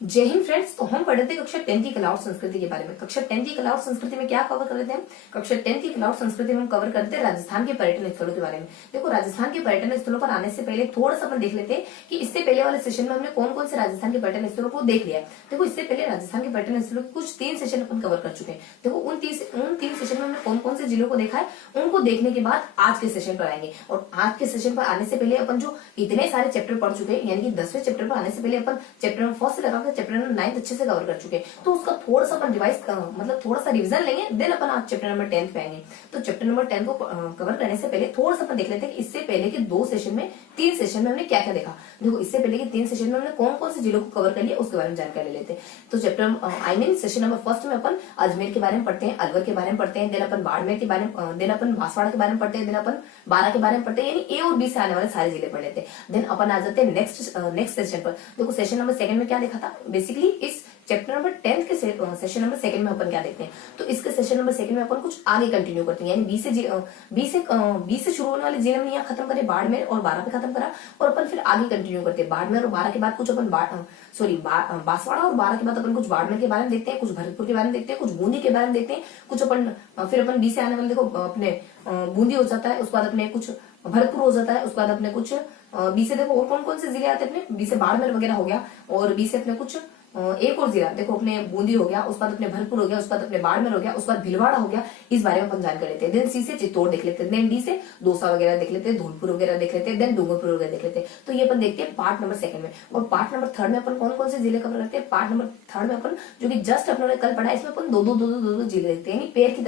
जय हिंद फ्रेंड्स। तो हम पढ़ते थे कक्षा 10 की कला और संस्कृति के बारे में। कक्षा 10 की कला और संस्कृति में क्या कवर कर रहे थे हम? कक्षा 10 की कला और संस्कृति में हम कवर करते हैं राजस्थान के पर्यटन स्थलों के बारे में। देखो, राजस्थान के पर्यटन स्थलों पर आने से पहले थोड़ा सा अपन देख लेते हैं कि इससे पहले वाले सेशन में हमने कौन कौन से राजस्थान के पर्यटन स्थलों को देख लिया। देखो, इससे पहले राजस्थान के पर्यटन स्थलों के कुछ 3 सेशन अपन कवर कर चुके हैं। देखो, उन 3 सेशन में हमने कौन कौन से जिलों को देखा है, उनको देखने के बाद आज के सेशन पर आएंगे। और आज के सेशन पर आने से पहले अपन जो इतने सारे चैप्टर पढ़ चुके हैं, यानी कि 10वें चैप्टर पर आने से पहले अपन चैप्टर नंबर 1 से लगाकर चैप्टर नंबर 9 अच्छे से कवर कर चुके हैं। तो उसका थोड़ा सा अपन मतलब थोड़ा सा रिवीजन लेंगे, देन अपन आज चैप्टर नंबर 10 पे आएंगे। तो चैप्टर नंबर 10 को कवर करने से पहले थोड़ा सा अपन देख लेते हैं कि इससे पहले के 2 सेशन में 3 सेशन में हमने क्या क्या देखा। देखो, इससे पहले के 3 सेशन में हमने कौन कौन से जिलों को कवर कर लिया उसके बारे में जानकारी ले लेते हैं। तो चैप्टर सेशन नंबर 1 में अपन अजमेर के बारे में पढ़ते हैं, अलवर के बारे में पढ़ते हैं, देन अपन बाड़मेर के बारे में, देन अपन बांसवाड़ा के बारे में पढ़ते हैं, देन अपन बारां के बारे में पढ़ते हैं, यानी ए और बी से आने वाले सारे जिले पढ़ लेते हैं। देन अपन आ जाते हैं नेक्स्ट सेशन पर। देखो, सेशन नंबर 2 में क्या देखा था, बेसिकली इस चैप्टर नंबर 10 के सेशन नंबर 2 में अपन क्या देखते हैं। तो इसके सेशन नंबर 2 में अपन कुछ आगे कंटिन्यू करते हैं, यानी बी से शुरू होने वाले जिले में यहाँ खत्म करे, बाड़मेर और बारां पे खत्म करा, और अपन फिर आगे कंटिन्यू करते हैं। बाड़मेर और बारां के बाद कुछ अपन बांसवाड़ा और बारां के बाद अपन कुछ बाड़मेर के बारे में देखते हैं, कुछ भरतपुर के बारे में देखते हैं, कुछ बूंदी के बारे में देखते हैं, कुछ अपन फिर अपन बी से आने वाले, देखो अपने बूंदी हो जाता है, उसके बाद अपने कुछ भरतपुर हो जाता है, उसके बाद अपने कुछ बी से देखो और कौन कौन से जिले आते हैं अपने, बी से बाड़मेर वगैरह हो गया, और बी से अपने कुछ एक और जिला, देखो अपने बूंदी हो गया, उसके बाद अपने भरतपुर हो गया, उसके बाद अपने बाड़मेर हो गया, उसके बाद भीलवाड़ा हो गया। इस बारे में अपन जानकारी लेते हैं। देन सी से चित्तौड़ देख लेते हैं, देन डी से दौसा वगैरह देख लेते हैं, धौलपुर वगैरह देख लेते हैं, देन डूंगरपुर वगैरह देख लेते हैं। तो ये अपन देखते हैं पार्ट नंबर 2 में। और पार्ट नंबर 3 में अपन कौन कौन से जिले कवर करते हैं। पार्ट नंबर 3 में अपन जो कि जस्ट अपने कल पढ़ा है, इसमें अपन दो जिले देखते हैं, यानी पेड़ की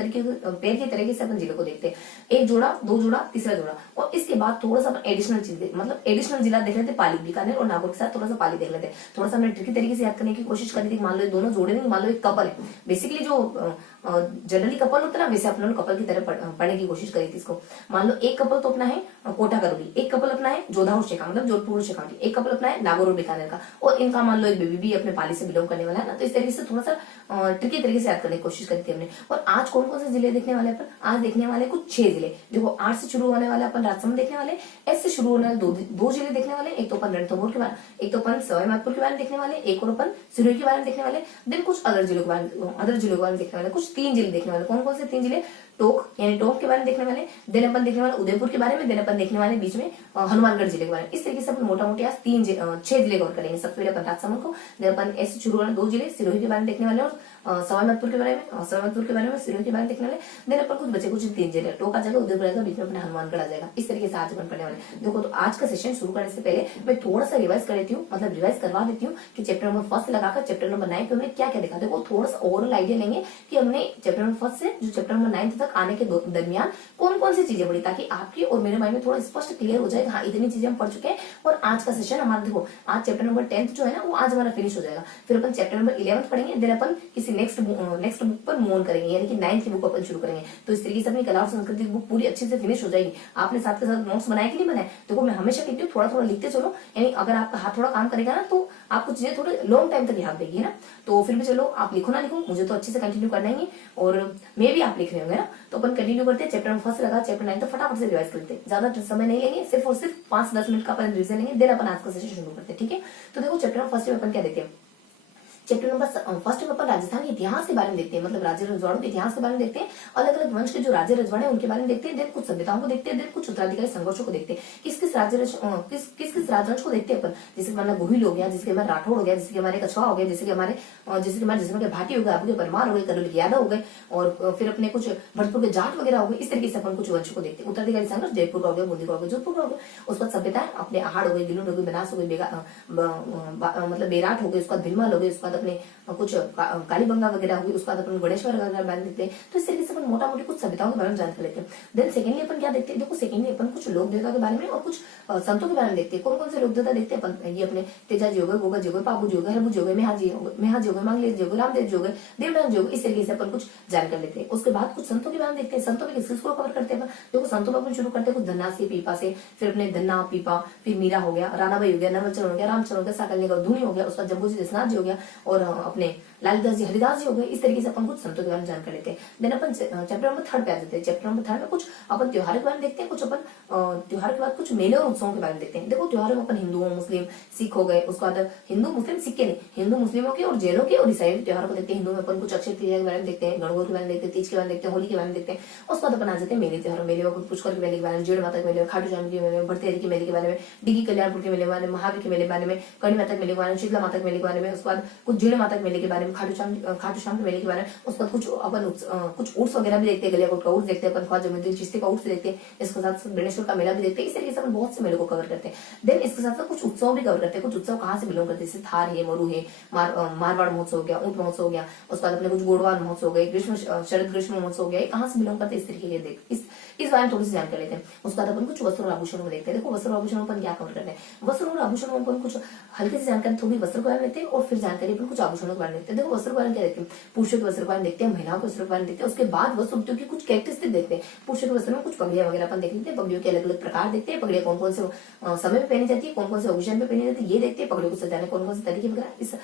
तरीके से अपन जिलों को देखते हैं, 1 जोड़ा, 2 जोड़ा, तीसरा जोड़ा। और इसके बाद थोड़ा सा अपन एडिशनल जिला देख लेते हैं, पाली, बीकानेर और नागौर के साथ थोड़ा सा पाली देख लेते हैं। थोड़ा सा हमने ट्रिकी तरीके से याद करने की कोशिश करी थी। मान लो दोनों जोड़े नहीं, मान लो एक कपल है, बेसिकली जो जनरली कपल होता है ना, वैसे अपने कपल की तरह पढ़ने की कोशिश करी थी इसको। मान लो एक कपल तो अपना है कोटा करोली, एक कपल अपना है जोधा और शेखा, मतलब जोधपुर और शेखावटी, एक कपल अपना है नागौर और बीकानेर का, और इनका मान लो एक बेबी भी अपने पाली से बिलोंग करने वाला है ना। तो इस तरीके से थोड़ा सा ट्रिकी तरीके से याद करने की कोशिश करी थी हमने। और आज कौन कौन से जिले देखने वाले अपन, आज देखने वाले कुछ 6 जिले। देखो, 8 से शुरू होने वाले अपन राजसमंद देखने वाले, एस से शुरू होने वाले दो जिले देखने वाले, एक तो अपन रणथंभौर के बारे, एक तो अपन सवाई माधोपुर के बारे में देखने वाले, एक और अपन सिरोही के बारे में देखने वाले, देन कुछ अदर जिलों के बारे में देखने वाले, कुछ 3 जिले देखने वाले। कौन कौन से 3 जिले, टोंक यानी टोंक के बारे में देखने वाले, देन अपन देखने वाले उदयपुर के बारे में, देन अपन देखने वाले बीच में हनुमानगढ़ जिले के बारे में। इस तरीके से अपन मोटा मोटी आज 6 जिले कवर करेंगे। सबसे पहले अपन राजसमंद को, देन अपन ऐसे शुरू वाले 2 जिले सिरोही के बारे में देखने वाले, और सवाई माधोपुर के बारे में, सिरोही के बारे में देखने वाले, देन अपन कुछ 3 जिले, टोंक आ जाएगा, उदयपुर आएगा, बीच में अपना हनुमानगढ़ आ जाएगा। इस तरीके से आज अपन पढ़ने वाले। देखो, तो आज का सेशन शुरू करने से पहले मैं थोड़ा सा रिवाइज कर लेती हूँ, मतलब रिवाइज करवा देती हूँ कि चैप्टर नंबर 1 से लगाकर चैप्टर नंबर 9 पे हमने क्या क्या देखा। देखो, थोड़ा सा ओवरऑल आइडिया लेंगे कि हमने चैप्टर नंबर 1 से जो चैप्टर नंबर 9 तक आने के दरमियान कौन कौन सी चीजें पढ़ी, ताकि आपकी और मेरे माइंड में थोड़ा स्पष्ट क्लियर हो जाएगा, हाँ इतनी चीजें हम पढ़ चुके हैं। और आज का सेशन हमारा, देखो आज चैप्टर नंबर 10 जो है ना, वो आज हमारा फिनिश हो जाएगा। फिर अपन चैप्टर नंबर 11 पढ़ेंगे, देन अपन किसी नेक्स्ट बुक पर मूव ऑन करेंगे, यानी कि 9th की बुक अपन शुरू करेंगे। तो इस तरीके से अपनी कला और संस्कृति की बुक पूरी अच्छे से फिनिश हो जाएगी। आपने साथ के साथ नोट्स बनाए कि नहीं बनाए। देखो, मैं हमेशा कहती हूँ थोड़ा थोड़ा लिखते चलो, यानी अगर आपका हाथ थोड़ा काम करेगा ना, तो आपको चीजें थोड़े लॉन्ग टाइम तक याद देगी ना। तो फिर भी चलो, आप लिखो ना लिखो, मुझे तो अच्छे से कंटिन्यू करना ही, और मे भी आप लिख रहे होंगे ना। तो अपन कंटिन्यू करते हैं, चैप्टर 1 से लगा चैप्टर 9 तक फटाफट से रिवाइज करते हैं। ज्यादा समय नहीं लेंगे, सिर्फ और सिर्फ 5-10 मिनट का अपन रिविजन लेंगे, देन अपन आज का सेशन शुरू करते हैं, ठीक है। तो देखो, चैप्टर 1 में अपन क्या देखते हैं। चैप्टर नंबर 1 में अपन राजस्थान के इतिहास के बारे में देखते हैं, मतलब राजे रजवाड़ों के इतिहास के बारे में देखते हैं, अलग अलग वंश के जो राजे रजवाड़े हैं उनके बारे में देखते हैं, देन कुछ सभ्यताओं को देखते हैं, देन कुछ उत्तराधिकारी संघर्षों को देखते हैं। किस किस राजवंश को देखते हैं अपन, जैसे हमारा गोहिल हो गया, जिसके हमारे राठौड़ हो गया, जिसके हमारे कछवा हो गया, जिसके हमारे जिसमें के भाटी हो गए, आपके परमार हो गए, करोल के यादव हो गए, और फिर अपने कुछ भरतपुर के जाट वगैरह हो गए। इस तरीके से अपन कुछ वंश को देखते हैं। उत्तराधिकारी संघर्ष जयपुर का हो गया, बूंदी का हो गया, जोधपुर का हो गया। उस बाद सभ्यताएं अपने आहाड़ हो गई, गिलुंड हो गई, बनास हो गई, मतलब बेराट हो गई, उसके बाद भीलमाल हो गई, उसके बाद अपने कुछ कालीबंगा वगैरह होगी, उसके बाद अपन गणेश्वर वगैरह बारे में देखते हैं। तो इस तरीके से अपन मोटा मोटी कुछ सभ्यताओं के बारे में जानकारी लेते हैं। देन सेकेंडली अपन क्या देखते हैं, देखो सेकेंडली अपन कुछ लोक देवता के बारे में और कुछ संतों के बारे में देखते हैं। कौन कौन से लोक देवता देखते हैं अपन, ये अपने तेजा जी हो गए, गोगा जी हो गए, पाबू जी हो गए, हरबू जी हो गए, मेहा जी हो गए, मांगलेश जी हो गए, रामदेव जी हो गए, देवनाथ जी हो गए। इस तरीके से अपन कुछ जानकारी लेते हैं। उसके बाद कुछ संतों के बारे में देखते हैं। संतों के किसको कवर करते हैं अपन, देखो संतों में अपन शुरू करते हैं कुछ धन्ना से, पीपा से, फिर अपने धन्ना, पीपा, फिर मीरा हो गया, रानाबाई हो गया, नवलचरण हो गया, रामचरण हो गया, साकल धुनी हो गया, उसका जम्बू जी देसनाथ जी हो गया, और अपने लालदास जी, हरिदास जी हो गए। इस तरीके से अपन कुछ संतों के बारे में जानकारी लेते हैं। देन अपन चैप्टर नंबर 3 पे आ जाते हैं। चैप्टर नंबर 3 में कुछ अपन त्योहारों के बारे में देखते हैं, कुछ अपन त्योहार के बाद कुछ मेले और उत्सवों के बारे में देखते हैं। देखो त्योहारों में अपन हिंदुओं, मुस्लिम, सिख हो गए, उसके बाद हिंदू मुस्लिम सिख के नहीं, हिंदू मुस्लिमों के और जैनों के और ईसाइयों के त्योहारों को देखते हैं। हिंदू में अपन कुछ अक्षय तृतीया के बारे में देखते हैं, गणगौर के बारे में देखते हैं, तीज के बारे में देखते हैं, होली के बारे में देखते हैं। उसके बाद अपन आ जाते हैं मेले त्योहारों, मेले में पुष्कर के मेले के बारे में, जेड़ माता के मेले में, खाटू श्याम के मेले में, भरतेरी के मेले के बारे में, डिगी कल्याणपुर के मेले के बारे में, महावीर के मेले के बारे में, कड़ी माता के मेले के बारे में, शीतला माता के मेले के बारे में, उसके बाद कुछ जेड़ माता के मेले के बारे में, खाटू श्याम के मेले के बारे में। उसके बाद कुछ अपन कुछ उर्स वगैरह भी देखते हैं, गलियाकोट का उर्स देखते हैं अपन, ख्वाजा जमुनुद्दीन चिश्ती का उर्स देखते हैं, इसके साथ साथ गणेश्वर का मेला भी देखते हैं। इस तरीके से अपन बहुत से मेलों को कवर करते हैं। देन इसके साथ साथ कुछ उत्सव भी कवर करते हैं। कुछ उत्सव कहाँ से बिलोंग करते हैं, जैसे थार है, मरु है, मारवाड़ महोत्सव हो गया, ऊंट महोत्सव हो गया, उसके बाद अपने कुछ गोडवान महोत्सव हो गए, ग्रीष्म शरद ग्रीष्म महोत्सव हो गया, कहाँ से बिलोंग करते हैं, इस तरीके के देख इस बारे में थोड़ी सी जानकारी लेते हैं। उसके बाद अपन कुछ वस्त्र और आभूषणों में देखते हैं। देखो वस्त्र और आभूषणों अपन क्या कवर करते हैं, वस्त्र और आभूषणों में अपन कुछ हल्की सी जानकारी थोड़ी वस्त्र के बारे में लेते हैं और फिर जानकारी अपन कुछ आभूषणों के बारे में देखते हैं। देखो वस्त्र के बारे में क्या देखते हैं, पुरुषों के वस्त्र के बारे में देखते हैं, महिलाओं के वस्त्र के बारे में देखते हैं। उसके बाद वस्त्र उद्योग की कुछ कैरेक्टरिस्टिक देखते हैं। पुरुषों के वस्त्र में कुछ पगड़ियां वगैरह अपन देख लेते हैं, पगड़ियों के अलग अलग प्रकार देखते हैं, पगड़ियां कौन कौन से समय में पहनी जाती है, कौन कौन से ओकेजन पे पहनी जाती है, ये देखते हैं। पगड़ियों को सजाने कौन कौन से तरीके वगैरह इस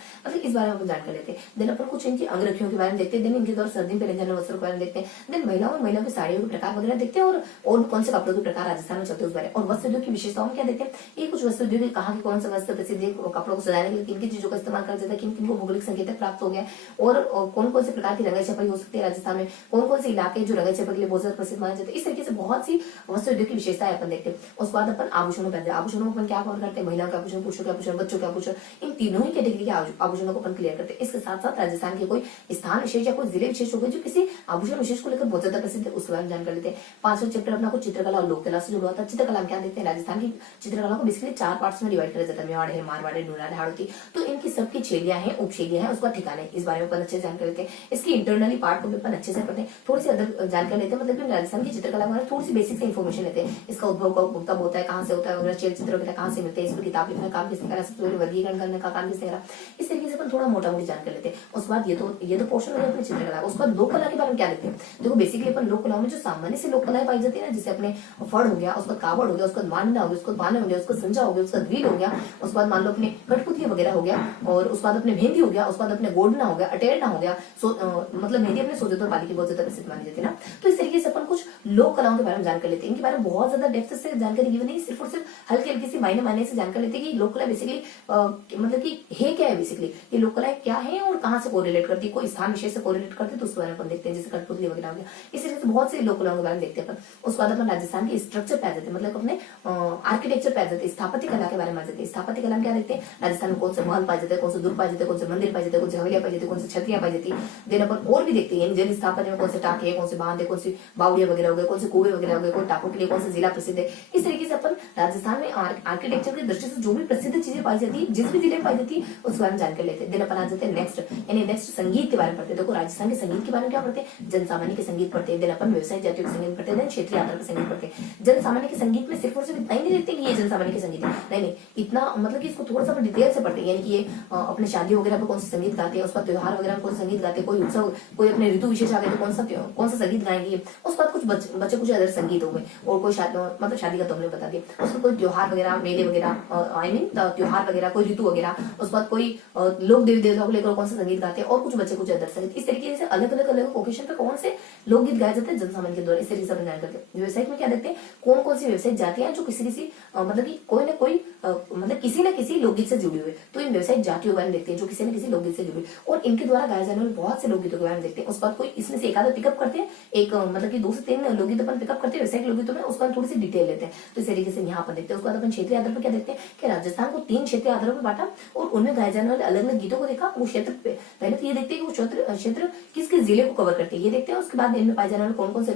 बारे में अपन जानकारी लेते हैं। देन अपन कुछ इनकी अंगरखियों के बारे में देखते हैं। देन इनके द्वारा सर्दी में पहने जाने वस्त्र के बारे में देखते हैं। देन महिलाओं की साड़ियों के प्रकार वगैरह देखते हैं और कौन से कपड़ों के प्रकार राजस्थान में चलते हैं उस बारे। और वस्त्र उद्योग की विशेषताओं में क्या देखते हैं, ये कुछ वस्त्र उद्योग कहाँ के कौन से वस्त्र प्रसिद्ध है, कपड़ों को सजाने के लिए किन किन चीजों का इस्तेमाल करा जाता है, किन किन को भौगोलिक संकेतक प्राप्त हो गया, और कौन कौन से प्रकार की रंगाई छपाई हो सकती है राजस्थान में, कौन कौन से इलाके जो रंगाई छपाई के लिए बहुत ज्यादा प्रसिद्ध माने जाते हैं। इस तरीके से बहुत सी वस्त्र उद्योग की विशेषताएं अपन देखते हैं। उसके बाद अपन आभूषणों पर आभूषणों अपन क्या कवर करते हैं, महिलाओं के आभूषण, पुरुषों के आभूषण, बच्चों के आभूषण, इन तीनों ही कैटेगरी के आभूषणों को अपन क्लियर करते हैं। इसके साथ साथ राजस्थान के कोई स्थान विशेष या कोई जिले विशेष हो गए जो किसी आभूषण विशेष को लेकर बहुत ज्यादा प्रसिद्ध है, उसके बारे में जानकारी लेते हैं। 5वां चैप्टर अपना कुछ चित्रकला और लोक कला से जुड़ा होता है। चित्रकला में क्या देखते हैं, राजस्थान की चित्रकला को बेसिकली 4 पार्ट्स में डिवाइड किया जाता है, मेवाड़ है, मारवाड़ है, ढूंढा है, हाड़ौती। तो इनकी सबकी शैलियां हैं, उपशैलियां हैं, उसका ठिकाने, इस बारे में अपन अच्छे से जानकारी लेते हैं। इसकी इंटरनली पार्ट को भी अपन अच्छे से पढ़ते हैं, थोड़ी सी अदर जानकारी लेते हैं, मतलब राजस्थान की चित्रकला में थोड़ी सी बेसिक से इन्फॉर्मेशन लेते हैं। इसका उद्भव कब होता है, कहाँ से होता है वगैरह, चेल चित्र वगैरह कहाँ से मिलते हैं, इस पर किताब लिखने का काम किसने करा, सबसे पहले वर्गीकरण करने का काम किसने करा, इस तरीके से अपन थोड़ा मोटा मोटी जानकारी लेते हैं। उसके बाद ये तो पोर्शन हो गया अपने चित्रकला। उसके बाद लोक कला के बारे में क्या देखते हैं, देखो बेसिकली अपन लोक कला में जो सामान्य से लोक कलाएं पाई जाती है ना, जैसे अपने फड़ हो गया, उसका कावड़ हो गया, उसका मांडना हो गया, उसका बाने हो गया, उसका संजा हो गया, उसका द्वील हो गया, उसके बाद मान लो अपने कठपुतली वगैरह हो गया, और उसके बाद अपने मेहंदी हो गया, उसके बाद अपने गोडना हो गया, अटेरना हो गया, मतलब मेहंदी अपने सोजोतर पाली की बहुत ज्यादा प्रसिद्ध मानी जाती है ना। तो इस तरीके से अपन कुछ लोक कलाओं के बारे में जानकारी लेते हैं। इनके बारे में बहुत ज्यादा डेप्थ से जानकारी गिवन नहीं, सिर्फ और सिर्फ हल्की हल्की सी मायने से जानकारी लेते हैं कि लोक कला बेसिकली मतलब कि है क्या है, बेसिकली ये लोक कला क्या है और कहाँ से कोरिलेट करती है, कोई स्थान विशेष से कोरिलेट करती है, तो उसके बारे में अपन देखते हैं, जैसे कठपुतली वगैरह हो गया। इस तरीके से बहुत से लोक कलाओं के बारे में देखते हैं अपन। उसके बाद अपन राजस्थान के स्ट्रक्चर पे आ जाते हैं, मतलब अपने आर्किटेक्चर पे आ जाते हैं, स्थापत्य कला के बारे में आ जाते हैं। स्थापत्य कला में क्या देखते हैं, राजस्थान में कौन से महल पाए जाते हैं, कौन से दुर्ग पाए जाते हैं, कौन से मंदिर पाए जाते हैं, कौन से हवेलियां पाई जाती है, कौन से छतरियां पाई जाती है। देन अपन और भी देखते हैं जैन स्थापत्य में कौन से टाके है, कौन से बांध है, कौन सी बावड़िया वगैरह हो गए, कौन से कुएं वगैरह हो गए, कौन टाकों के लिए कौन सा जिला प्रसिद्ध है। इस तरीके से अपन राजस्थान में आर्किटेक्चर की दृष्टि से जो भी प्रसिद्ध चीजें पाई जाती है, जिस भी जिले में पाई जाती है, उसके बारे में जानकारी लेते हैं। देन अपन आ जाते हैं नेक्स्ट संगीत के बारे में पढ़ते हैं। देखो राजस्थान के संगीत के बारे में क्या पढ़ते हैं, जनसामान्य के संगीत पढ़ते हैं। देन अपन व्यवसाय जातियों के संगीत पढ़ते हैं, क्षेत्रीय आधार पर संगीत पढ़ते हैं। जनसामान्य के संगीत में सिर्फ और सिर्फ इतना ही नहीं देखते कि ये जनसामान्य के संगीत है, नहीं, इतना मतलब कि इसको थोड़ा सा डिटेल से पढ़ते हैं, यानी कि ये अपने शादी वगैरह पर कौन सा संगीत गाते हैं, उसका त्योहार वगैरह में कौन सा संगीत गाते हैं, कोई उत्सव, कोई अपने ऋतु विशेष आ गए तो कौन सा संगीत गाएंगे। उसके बाद कुछ बच्चे कुछ अदर संगीत हो गए, और कोई मतलब शादी का तो हमने बता दिया। उसको कोई त्योहार वगैरह, मेले वगैरह, आई मीन त्योहार वगैरह, कोई ऋतु वगैरह, उसके बाद कोई लोक देवी देवताओं को लेकर कौन सा संगीत गाते हैं, और कुछ बच्चे कुछ अदर संगीत। इस तरीके से अलग अलग ओकेशन पे कौन से लोकगीत गाए जाते हैं जनसामान्य के द्वारा। इस तरीके से अपन जान करते हैं। व्यवसायिक में क्या देखते हैं, कौन कौन सी व्यवसायिक जातियां हैं जो किसी मतलब कि कोई ना कोई मतलब किसी न किसी लोकगीत से जुड़ी हुई है, तो इन व्यवसायिक जातियों के बारे में देखते हैं जो किसी न किसी लोकगीत से जुड़ी, और इनके द्वारा गाए जाने वाले बहुत से लोकगीतों के बारे में देखते हैं। उसके बाद कोई इसमें से एक आधा पिकअप करते हैं, एक मतलब कि 2 से 3 लोकगीत अपन पिकअप करते हैं व्यवसायिक लोकगीतों में, उसका थोड़ी सी डिटेल लेते हैं। तो इस तरीके से यहाँ पर देखते हैं। उसके बाद अपन क्षेत्रीय आधार पर क्या देखते हैं कि राजस्थान को 3 क्षेत्रीय आधारों पर बांटा और उनमें गाए जाने वाले अलग अलग गीतों को देखा। वो क्षेत्र पहले तो ये देखते हैं कि वो क्षेत्र किस किस जिले को कवर करते हैं, ये देखते हैं। उसके बाद इनमें पाए जाने वाले कौन कौन से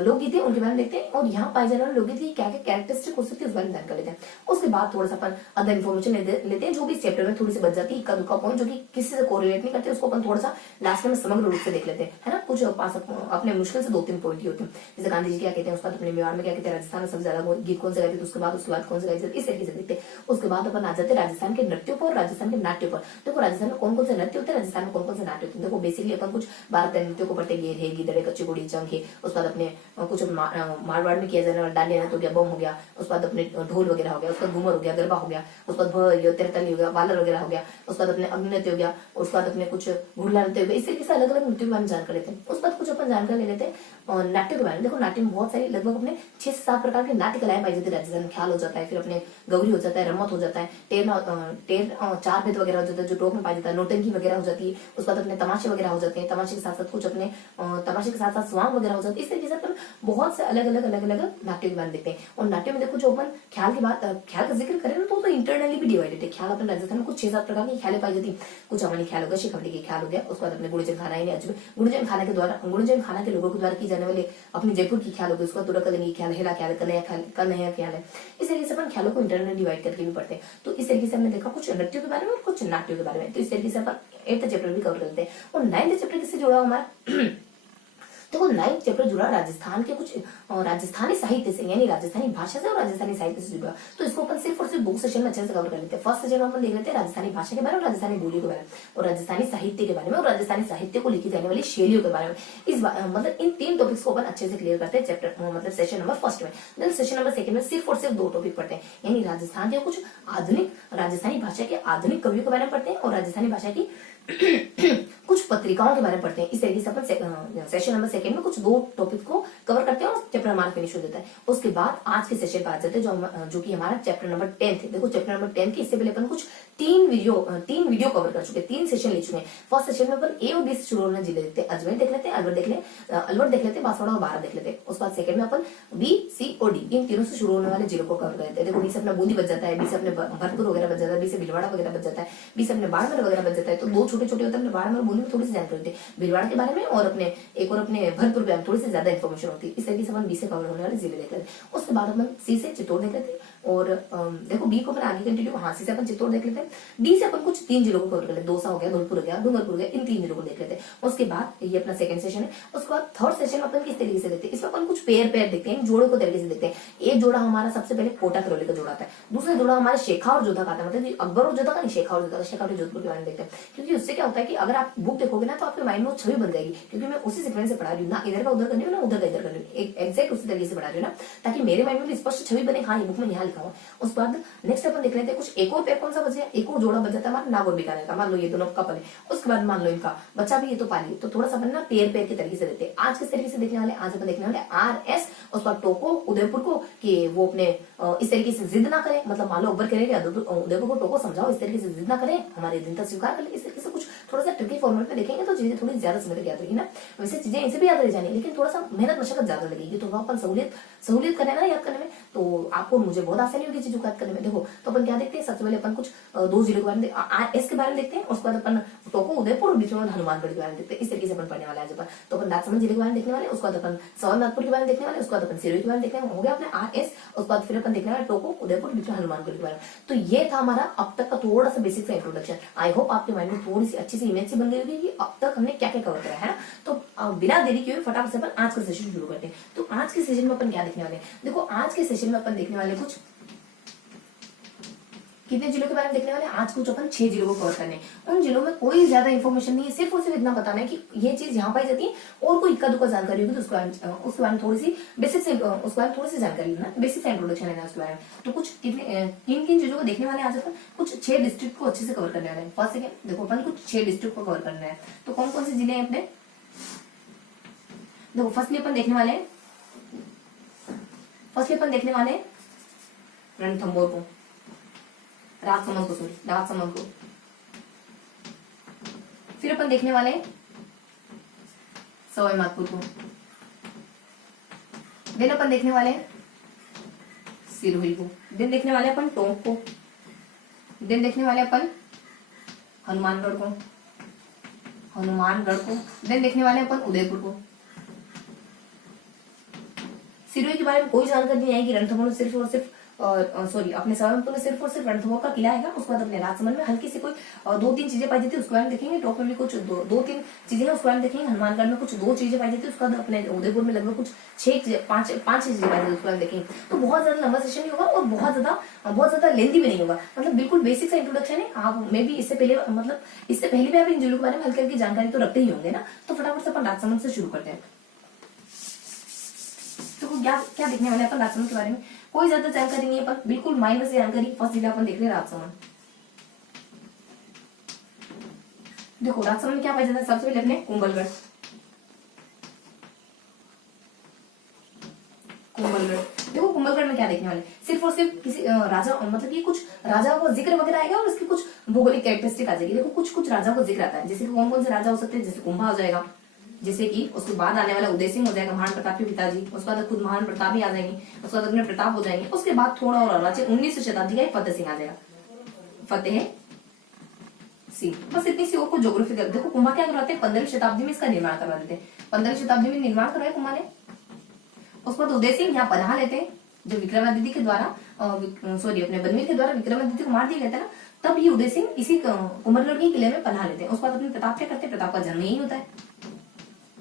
लोकगीत है उनके बारे में देखते हैं, और यहाँ पाए जाने वाले लोकगीत की क्या क्या कैरेक्टरिस्टिक हो सकती है उस बारे में जानकारी लेते हैं। उसके बाद थोड़ा सा अपन अदर इन्फॉर्मेशन लेते हैं जो भी इस चैप्टर में थोड़ी सी बच जाती है, इक्का दुक्का पॉइंट जो कि किसी से कोरिलेट नहीं करते, उसको अपन थोड़ा सा लास्ट में समग्र रूप से देख लेते हैं, है ना। कुछ अपने मुश्किल से 2-3 पॉइंट ही होते हैं, जैसे गांधी जी क्या कहते हैं, उसके बाद अपने मेवाड़ में क्या कहते हैं, राजस्थान में सबसे ज्यादा गीत कौन से गाते हैं, उसके बाद कौन से गाते हैं, इस तरीके से देखते हैं। उसके बाद अपन आ जाते हैं राजस्थान के नृत्यों पर, राजस्थान के नाट्यों पर। देखो राजस्थान में कौन कौन से नृत्य होते हैं, राजस्थान में कौन कौन से नाट्य होते हैं। देखो बेसिकली अपन कुछ भारतीय नृत्यों को पढ़ते हैं, गिदड़े, कच्ची गुड़ी, चंग है। उसके बाद अपने कुछ मारवाड़ में किया जाने वाला डांडिया नृत्य हो गया, बम हो गया, उसके बाद अपने ढोल वगैरह हो गया, उसके बाद घूमर हो गया, गरबा हो गया, उसके बाद तिरतली हो गया, वालर वगैरह हो गया, उसके बाद अपने नृत्य हो गया, उसके बाद अपने कुछ घुड़ला नृत्य हो गया, इस तरीके से अलग अलग नृत्य के बारे में जानकारी लेते हैं। उसके बाद कुछ अपन जानकारी ले लेते हैं और नाट्य के बारे में। देखो नाट्य में बहुत सारी लगभग अपने 6 से 7 प्रकार की नाट्य कलाएं पाई जाती है राजस्थान में। ख्याल हो जाता है, फिर अपने गौरी हो जाता है, रमत हो जाता है, टेर चार भेद वगैरह हो जाता है जो टोक में पाया जाता है, नौटंकी वगैरह हो जाती है, उसके बाद अपने तमाशे वगैरह हो जाते हैं, तमाशे के साथ साथ कुछ अपने तमाशे के साथ साथ स्वांग वगैरह हो जाते हैं। इस तरीके से अपन बहुत से अलग अलग नाट्य के बारे में देखते हैं। और नाट्य में देखो जो अपन ख्याल की बात ख्याल का जिक्र करें ना तो इंटरनली भी डिवाइडेड है। ख्याल अपन राजस्थान में कुछ 6-7 प्रकार की ख्यालें पाई जाती। कुछ अमली ख्याल हो गया, शिखवटी की ख्याल हो गया, उसके बाद अपने गुड़जन खाना है, गुड़जन खाना के द्वारा गुड़जन खाना के लोगों के द्वारा की जाने वाले अपने जयपुर की ख्याल हो गई, उसका तुरकलिंगी ख्याल, हेला ख्याल, कन्हैया ख्याल है। इस तरीके से अपन ख्यालों को इंटरनली डिवाइड करके भी पढ़ते हैं। तो इस तरीके से हमने देखा कुछ नृत्यों के बारे में और कुछ नाट्यों के बारे में। तो इस तरीके से अपन 8th चैप्टर भी कवर करते हैं। और 9th चैप्टर किससे जुड़ा हमारा देखो 9th चैप्टर जुड़ा राजस्थान के कुछ राजस्थानी साहित्य से, यानी राजस्थानी भाषा से और राजस्थानी साहित्य से जुड़ा। तो इसको अपन सिर्फ और सिर्फ 2 सेशन में अच्छे से कवर कर लेते हैं। फर्स्ट सेशन में अपन देख लेते हैं राजस्थानी भाषा के बारे में, राजस्थानी बोलियों के बारे में, और राजस्थानी साहित्य के बारे में, और राजस्थानी साहित्य को लिखी जाने वाली शैलियों के बारे में। मतलब इन 3 टॉपिक्स को अपन अच्छे से क्लियर करते हैं चैप्टर मतलब सेशन नंबर फर्स्ट में। देन सेशन नंबर सेकंड में सिर्फ और सिर्फ 2 टॉपिक पढ़ते हैं, यानी राजस्थान के कुछ आधुनिक राजस्थानी भाषा के आधुनिक कवियों के बारे में पढ़ते हैं और राजस्थानी भाषा की कुछ पत्रिकाओं के बारे में पढ़ते हैं। इस तरीके से अपन सेशन नंबर सेकंड में कुछ 2 टॉपिक को कवर करते हैं और चैप्टर हमारा फिनिश हो जाता है। उसके बाद आज के सेशन पे आ जाते हैं जो कि हमारा चैप्टर नंबर 10 है। देखो चैप्टर नंबर 10 के इससे पहले अपन कुछ 3 वीडियो कवर कर चुके हैं, 3 सेशन ले चुके हैं। फर्स्ट सेशन में अपन ए और बी से शुरू होने जिले देखते हैं, अजमेर देख लेते हैं, अलवर देख लेते हैं, बांसवाड़ा और बारां देख लेते हैं। उसके बाद सेकंड में अपन बी, सी और डी इन तीनों से शुरू होने वाले जिलों को कवर करते हैं। देखो बी से अपना बूंदी बच जाता है, बी से अपने भरतपुर वगैरह बच जाता है, बी से भीलवाड़ा वगैरह बच जाता है, बी से अपने बाड़मेर वगैरह बच जाता है। तो 2 छोटे छोटे होते हैं, बाड़मेर और बूंदी में थोड़ी सी जानकारी होती है, भीलवाड़ा के बारे में और अपने एक और अपने भरतपुर में थोड़ी सी ज्यादा इन्फॉर्मेशन होती है। इस तरीके से अपन बी से कवर होने वाले जिले देख लेते हैं। उसके बाद अपन सी से चित्तौड़ देख लेते हैं और देखो बी को अपन आगे कंटिन्यू, हाँ सी से अपन चित्तौड़ देख लेते हैं। डी से अपन कुछ 3 जिलों को कवर कर लेते हैं, दौसा हो गया, धौलपुर हो गया, डूंगरपुर हो गया, इन 3 जिलों को देख लेते हैं। उसके बाद ये अपना सेकंड सेशन है। उसके बाद थर्ड सेशन में अपन किस तरीके से देखते हैं, इसमें अपन कुछ पेयर देखते हैं, जोड़ों को तरीके से देखते हैं। एक जोड़ा हमारा सबसे पहले कोटा करौली का जोड़ा था, दूसरा जोड़ा हमारे शेखा और जोधा का था, मतलब अकबर और जोधा का नहीं, शेखा और जोधा का, शेखा और जोधपुर के बारे में देखते हैं। क्योंकि उससे क्या होता है कि अगर आप बुक देखोगे ना तो आपके माइंड में छवि बन जाएगी, क्योंकि मैं उसी सीक्वेंस से पढ़ा रही हूँ, ना इधर का उधर करनी हूँ ना उधर का इधर करनी हूँ, एग्जैक्ट उसी तरीके से पढ़ा रही हूँ ना, ताकि मेरे माइंड में भी स्पष्ट छवि बने, हाँ ये बुक में यहाँ लिखा हुआ। उसके बाद नेक्स्ट अपन देख लेते हैं कुछ एक और पेयर कौन सा बचा, एक और जोड़ा बचा था हमारा नागौर बीकानेर का। मान लो ये दोनों कपल है, उसके बाद मान लो इनका बच्चा भी ये तो पाली, तो थोड़ा सा अपन ना पेयर के तरीके से देखते हैं। आज किस तरीके से देखने वाले, आज अपन देखने वाले RS, उसके बाद टोको उदयपुर को कि वो अपने इस तरीके से जिद ना करे, मतलब मान लो अकबर करेंगे उदयपुर को टोको समझाओ इस तरीके से जिद ना करे, हमारे दिन तक स्वीकार कर ले। इस तरीके से कुछ थोड़ा सा ट्रिकी फॉर्मेट में देखेंगे तो चीजें थोड़ी ज्यादा समय तक याद रहेगी ना। वैसे चीजें इसे भी याद रह जानी, लेकिन थोड़ा सा मेहनत मशक्कत ज्यादा लगेगी। तो अपन सहूलियत करें ना याद करने में, तो आपको मुझे बहुत आसानी होगी चीजों को याद करने में। देखो तो अपन क्या देखते हैं, सबसे पहले अपन कुछ 2 जिलों के बारे में RS के बारे में देखते हैं, उसके बाद अपन टोको उदयपुर और बीच में हनुमानगढ़ के बारे में देखते हैं। इस तरीके से अपन पढ़ने वाले आज अपन। तो अपन राजसमंद जिले के बारे में देखने वाले, उसके बाद अपन सवाईमाधोपुर के बारे में देखने वाले, उसके बाद अपन सिरोही के बारे में देखने वाले, हो गया अपने RS। उसके बाद फिर अपन देखने वाले टोको उदयपुर बीच में हनुमानगढ़ के बारे में। तो ये था हमारा अब तक का थोड़ा सा बेसिक सा इंट्रोडक्शन। आई होप आपके माइंड में थोड़ी सी अच्छी सी इमेज सी बन गई होगी कि अब तक हमने क्या क्या कवर करा है ना। तो बिना देरी किए फटाफट से अपन आज का सेशन शुरू करते हैं। तो आज के सेशन में अपन क्या देखने वाले हैं, देखो आज के सेशन में अपन देखने वाले कुछ कितने जिलों के बारे में देखने वाले हैं, आज कुछ अपन 6 जिलों को कवर करने हैं। उन जिलों में कोई ज्यादा इन्फॉर्मेशन नहीं है, सिर्फ और सिर्फ इतना बताना है कि ये चीज यहाँ पाई जाती है, और कोई इक्का दुक्का जानकारी होगी तो उसके बारे में थोड़ी सी बेसिक से उसके बारे में थोड़ी सी जानकारी लेना, बेसिक सा इंट्रोडक्शन लेना उसके बारे में। तो कुछ किन किन चीजों को देखने वाले आज अपन कुछ 6 डिस्ट्रिक्ट को अच्छे से कवर करने वाले हैं। फर्स्ट सेकंड देखो अपन कुछ 6 डिस्ट्रिक्ट को कवर करना है। तो कौन कौन से जिले हैं अपने, देखो फर्स्टली अपन देखने वाले हैं रणथंभौर को, राजसमंद को। फिर अपन देखने वाले हैं सवाईमाधोपुर को। देन अपन देखने वाले हैं सिरोही को। देन देखने वाले अपन टोंक को। देन देखने वाले अपन हनुमानगढ़ को। देन देखने वाले अपन उदयपुर को। सिरोही के बारे में कोई जानकारी नहीं आएगी, रणथंभौर में सिर्फ और सिर्फ अपने सवाईमाधोपुर में सिर्फ और सिर्फ रणथंभौर का किला आएगा। उसके बाद अपने राजसमंद में हल्की सी कोई 2-3 चीजें पाई जाती है, उसके बारे में देखेंगे। टॉप में भी कुछ 2-3 चीजें हैं, उसके बारे में देखेंगे। हनुमानगढ़ में कुछ 2 चीजें पाई जाती है, उसके बाद अपने उदयपुर में लगभग कुछ 5 चीजें पाई जाती है, उसके बारे में देखेंगे। तो बहुत ज्यादा लंबा सेशन नहीं होगा और बहुत ज्यादा लेंथी भी नहीं होगा, मतलब बिल्कुल बेसिक सा इंट्रोडक्शन है। आप मे भी इससे पहले भी आप इन जिलों के बारे में हल्की हल्की जानकारी तो रखते ही होंगे ना। तो फटाफट से अपन राजसमंद से शुरू करते हैं। तो क्या देखने वाले अपन राजसमंद के बारे में, कोई ज्यादा जानकारी नहीं है, पर बिल्कुल माइनर से जानकारी। फर्स्ट जिला अपन देख रहे हैं राजसमंद। देखो राजसमंद में क्या पाया जाता है, सबसे पहले अपने कुंभलगढ़, देखो कुंभलगढ़ में क्या देखने वाले, सिर्फ और सिर्फ किसी राजा, मतलब ये कुछ राजाओं का जिक्र वगैरह आएगा और उसकी कुछ भौगोलिक कैरेक्टरिस्टिक आ जाएगी। देखो कुछ कुछ राजाओं का जिक्र आता है, जैसे कि कौन कौन से राजा हो सकते हैं, जैसे कुंभा हो जाएगा, जैसे कि उसके बाद आने वाला उदय सिंह हो जाएगा, महान प्रताप के पिताजी, उसके बाद खुद महान प्रताप ही आ जाएंगे, उसके बाद अपने प्रताप हो जाएंगे, उसके बाद थोड़ा और अरुणाचल 19वीं शताब्दी का फतेह सिंह आ जाएगा, फतेह सिंह। बस इतनी सी और को ज्योग्राफी कर। देखो कुंभा क्या करवाते हैं, 15वीं शताब्दी में इसका निर्माण करवा देते हैं, 15वीं शताब्दी में निर्माण करवाया कुंभा ने। उसके बाद उदय सिंह यहाँ पनाह लेते हैं, जब विक्रमादित्य के द्वारा अपने बनवीर के द्वारा विक्रमादित्य को मार दिया गया था ना, तब ही उदय सिंह इसी कुंभलगढ़ के किले में पनाह लेते हैं। उसके बाद अपने प्रताप क्या करते हैं, प्रताप का जन्म यही होता है,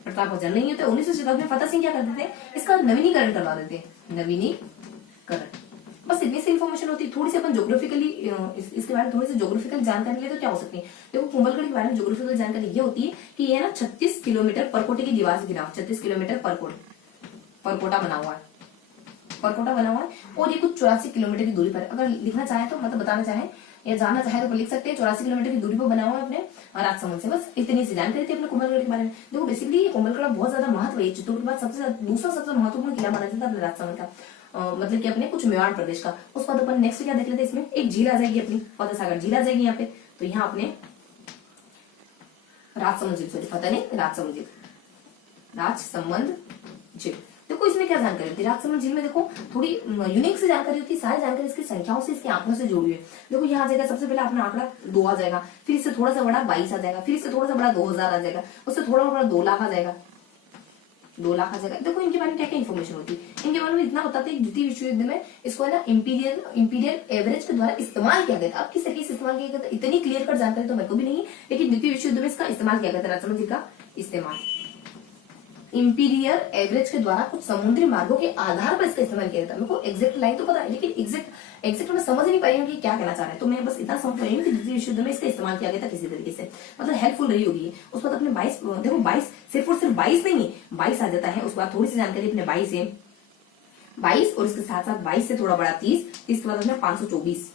प्रताप का जन्म नहीं होता है। 19वीं शताब्दी में फतेह सिंह क्या करते थे, इसका नवीनीकरण करवा देते हैं, नवीनीकरण। बस इतनी सी इन्फॉर्मेशन होती है। थोड़ी सी अपन ज्योग्राफिकली इसके बारे में थोड़ी सी ज्योग्राफिकल जानकारी ले तो क्या हो सकती है। देखो कुंभलगढ़ के बारे में ज्योग्राफिकल जानकारी ये होती है कि ये ना 36 किलोमीटर परकोटे की दीवार से घिरा, 36 किलोमीटर परकोटा बना हुआ है, परकोटा बना हुआ है, और ये कुछ 84 किलोमीटर की दूरी पर। अगर लिखना चाहे तो मतलब बताना चाहे या जानना चाहे तो लिख सकते हैं, 84 किलोमीटर की दूरी पर बना हुआ है अपने राजसमंद से। बस इतनी सी जानकारी थी अपने कुंभलगढ़ के बारे में। देखो बेसिकली कुंभलगढ़ बहुत ज्यादा महत्व है, चित्तौड़ के बाद दूसरा सबसे महत्वपूर्ण किला माना जाता है अपने राजसमंद का, मतलब कि अपने कुछ मेवाड़ प्रदेश का। उसके बाद अपन नेक्स्ट क्या देख लेते हैं, इसमें एक झील आ जाएगी अपनी, फतेह सागर झील आ जाएगी यहाँ पे। तो यहाँ अपने राजसमंद झील, सॉरी फतेह नहीं, राजसमंद झील, राजसमंद झील। देखो इसमें क्या जानकारी होती है, राजसमंद झील में देखो थोड़ी यूनिक सी जानकारी होती है, सारी जानकारी इसकी संख्याओं से, इसके आंकड़ों से जुड़ी हुई है। देखो यहाँ आ जाएगा सबसे पहले अपना आंकड़ा 2 आ जाएगा, फिर इससे थोड़ा सा बड़ा 22 आ जाएगा, फिर इससे थोड़ा सा बड़ा 2000 आ जाएगा, उससे थोड़ा बड़ा 2 लाख आ जाएगा, 2 लाख आ जाएगा। देखो इनके बारे में क्या क्या इन्फॉर्मेशन होती है, इनके बारे में इतना बताते हैं द्वितीय विश्व युद्ध में इसको है ना इंपीरियल एवरेज के द्वारा इस्तेमाल किया गया था। अब किस तरीके से इस्तेमाल किया गया था इतनी क्लियर कट जानकारी तो मेरे को भी नहीं है, लेकिन द्वितीय विश्व युद्ध में इसका इस्तेमाल किया गया था, राजसमंद झील का इस्तेमाल इंपीरियल एवरेज के द्वारा कुछ समुद्री मार्गों के आधार पर इसका इस्तेमाल किया जाता है। मेरे को एग्जैक्ट लाइन तो पता है, लेकिन एग्जैक्ट मैं समझ नहीं पाई हूँ कि क्या कहना चाह रहा है। तो मैं बस इतना समझ पाई हूँ कि द्वितीय विश्व युद्ध में इसका इस्तेमाल किया गया था किसी तरीके से, मतलब हेल्पफुल रही होगी। उसके बाद अपने 22, देखो 22 सिर्फ और सिर्फ 22 नहीं है, 22 आ जाता है। उसके बाद थोड़ी सी जानकारी अपने 22 है, 22 और इसके साथ साथ 22 से थोड़ा बड़ा 30, इसके बाद अपने 524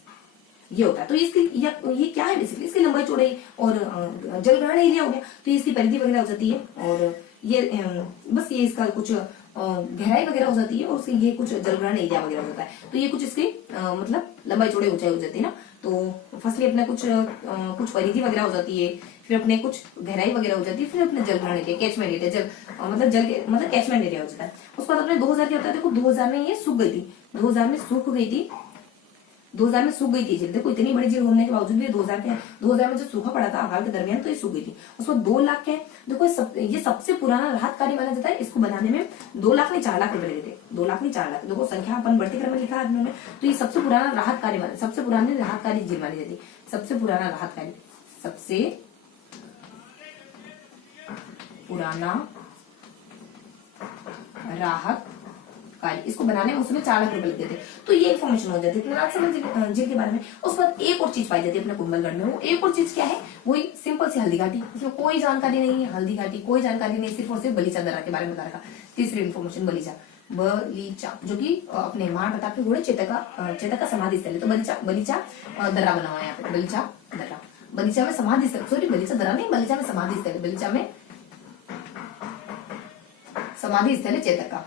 ये होता है। तो इसकी ये क्या है बेसिकली, इसकी लंबाई चौड़ाई और जलग्रहण एरिया हो गया, तो इसकी परिधि वगैरह हो जाती है, और ये बस ये इसका कुछ गहराई वगैरह हो जाती है, और उसके ये कुछ जलग्रहण एरिया वगैरह हो जाता है। तो ये कुछ इसकी मतलब लंबाई चौड़ाई ऊंचाई हो जाती है ना। तो फर्स्टली अपने कुछ परिधि वगैरह हो जाती है, फिर अपने कुछ गहराई वगैरह हो जाती है, फिर अपने जलग्रहण एरिया, कैचमेंट एरिया, मतलब कैचमेंट एरिया हो जाता है। उसके बाद अपने 2000 क्या होता है, देखो 2000 में ये सूख गई थी, 2000 में सूख गई थी, 2000 में सूख गई थी झील। देखो इतनी बड़ी झील होने के बावजूद भी 2000 में जो सूखा पड़ा था अकाल के दरमियान, तो ये सूख गई थी। उसको 2 लाख के, देखो ये सबसे पुराना राहत कार्य माना जाता है। इसको बनाने में 2 लाख नहीं 4 लाख रुपए लगे थे, 2 लाख नहीं 4 लाख। देखो संख्या अपन बढ़ते क्रम में लिखा है उन्होंने, तो ये सबसे पुराना राहत कार्य, सबसे पुरानी राहतकारी झील मानी जाती है, सबसे पुराना राहतकारी, सबसे पुराना राहत कार्य। इसको बनाने में उसमें 4 लाख रुपए लगते थे। तो ये इन्फॉर्मेशन हो जाती है राजसमंद झील के बारे में। उसके बाद एक और चीज पाई जाती है अपने कुंभलगढ़ में, वो एक और चीज क्या है, वही सिंपल सी हल्दी घाटी। इसमें कोई जानकारी नहीं है, हल्दी घाटी कोई जानकारी नहीं, सिर्फ और सिर्फ बलीचा दर्रा के बारे में बता रखा। तीसरी इन्फॉर्मेशन बलीचा जो कि अपने महान प्रताप के घोड़े चेतक का समाधि स्थल है। तो बलीचा दर्रा बना हुआ है यहाँ पे, बलीचा दर्रा, बलीचा में समाधि स्थल, सॉरी बलीचा दर्रा नहीं, बलीचा में समाधि स्थल, बलीचा में समाधि स्थल है चेतक का,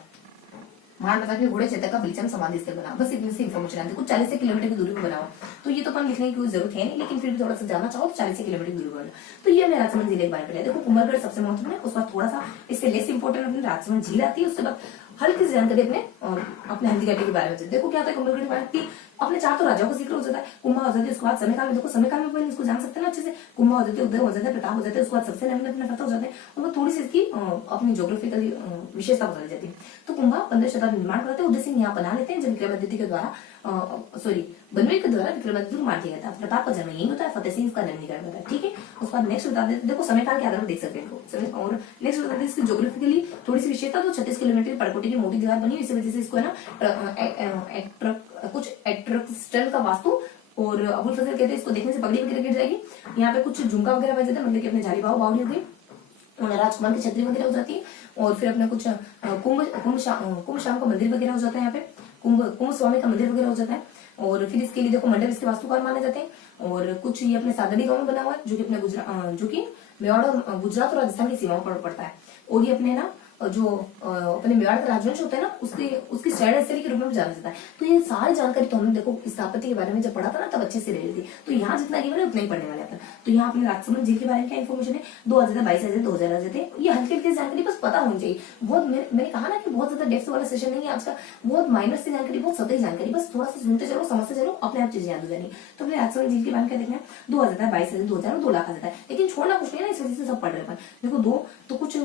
महान प्रताप के घोड़े चेतक का बलीचा में समाधि स्थल बना। बस इतनी सी इन्फॉर्मेशन आती है, कुछ 40 किलोमीटर की दूरी पर बना हुआ। तो ये तो अपन लिखने की कोई जरूरत है नहीं, लेकिन फिर भी थोड़ा सा जानना चाहो तो 40 किलोमीटर की दूरी पर। तो ये हमने राजसमंद जिले के बारे में। देखो कुंभलगढ़ सबसे महत्वपूर्ण है, उसके बाद थोड़ा सा इससे लेस इंपॉर्टेंट अपनी राजसमंद झील आती है। उसके बाद हल्की सी जानकारी अपने हल्दी घाटी के बारे में। देखो क्या होता है कुंभलगढ़ के बारे में, अपने 4 तो राजाओं का जिक्र हो जाता है, कुंभा हो जाती है, उसके बाद समय काल में। देखो समय काल में अपन इसको जान सकते हैं ना अच्छे से, कुंभा हो जाते हैं, उदय हो जाता है, प्रताप हो जाता है, उसके बाद सबसे नवीन अपने प्रताप हो जाते हैं, उनको थोड़ी सी इसकी अपनी ज्योग्राफिकल विशेषता बताई जाती है। तो कुंभा 15 शताब्दी निर्माण करते हैं, उदय सिंह यहाँ बना लेते हैं, जब विक्रमादित्य के द्वारा बनवीर के द्वारा विक्रमादित्य को मार दिया गया था। प्रताप का जन्म यही होता है, फतेह सिंह इसका नवीनीकरण होता है। ठीक है, उसके बाद नेक्स्ट बता देते, देखो समय काल के आधार पर देख सकते हैं। और नेक्स्ट बता देते इसकी ज्योग्राफिकली थोड़ी सी विशेषता, तो 36 किलोमीटर परकोटे की मोटी दीवार बनी, इसी वजह से इसको है ना कुछ एट्रक्स्टन का वास्तु, और अबुल फजल कहते हैं इसको देखने से पगड़ी वगैरह गिर जाएगी। यहाँ पे कुछ झुमका वगैरह पाए जाते हैं, मतलब कि अपने जाली बावड़ी हो गई, राजकुमार की छतरी वगैरह हो जाती है, और फिर अपने कुछ कुंभ शाम का मंदिर वगैरह हो जाता है, यहाँ पे कुंभ स्वामी का मंदिर वगैरह हो जाता है। और फिर इसके लिए देखो मंडप इसके वास्तुकार माने जाते हैं। और कुछ ये अपने सादड़ी गांव में बना हुआ है, जो कि अपने मेवाड़ और गुजरात और राजस्थान की सीमाओं पर पड़ता है। और ये अपने ना जो अपने मेवाड़ का राजवंश होता है ना उसकी शहर के रूप में जाना जाता है। तो ये सारी जानकारी तो हमने देखो स्थापत्य के बारे में जब पढ़ा था ना तब अच्छे से ले रही थी। तो यहाँ जितना गिवन है उतना ही पढ़ने वाले अपन। तो यहाँ अपने राजसमंद झील के बारे में क्या इन्फॉर्मेशन है, 2000 22,000 2000 थे। ये हल्की हल्की जानकारी बस पता होनी चाहिए। बहुत मैंने कहा ना कि बहुत ज्यादा डेप्थ वाला सेशन नहीं है आज का, बहुत माइनर सी जानकारी, बहुत सतही जानकारी, बस थोड़ा सा सुनते चलो, समझते चलो, अपने आप चीजें याद हो जाएंगी। तो अपने राजसमंद झील के बारे में क्या देखना है, 2000 22,000 2000 2 लाख आ जाता है। लेकिन छोड़ना कुछ नहीं है ना, इस वजह से सब पढ़ रहे हैं। देखो दो तो कुछ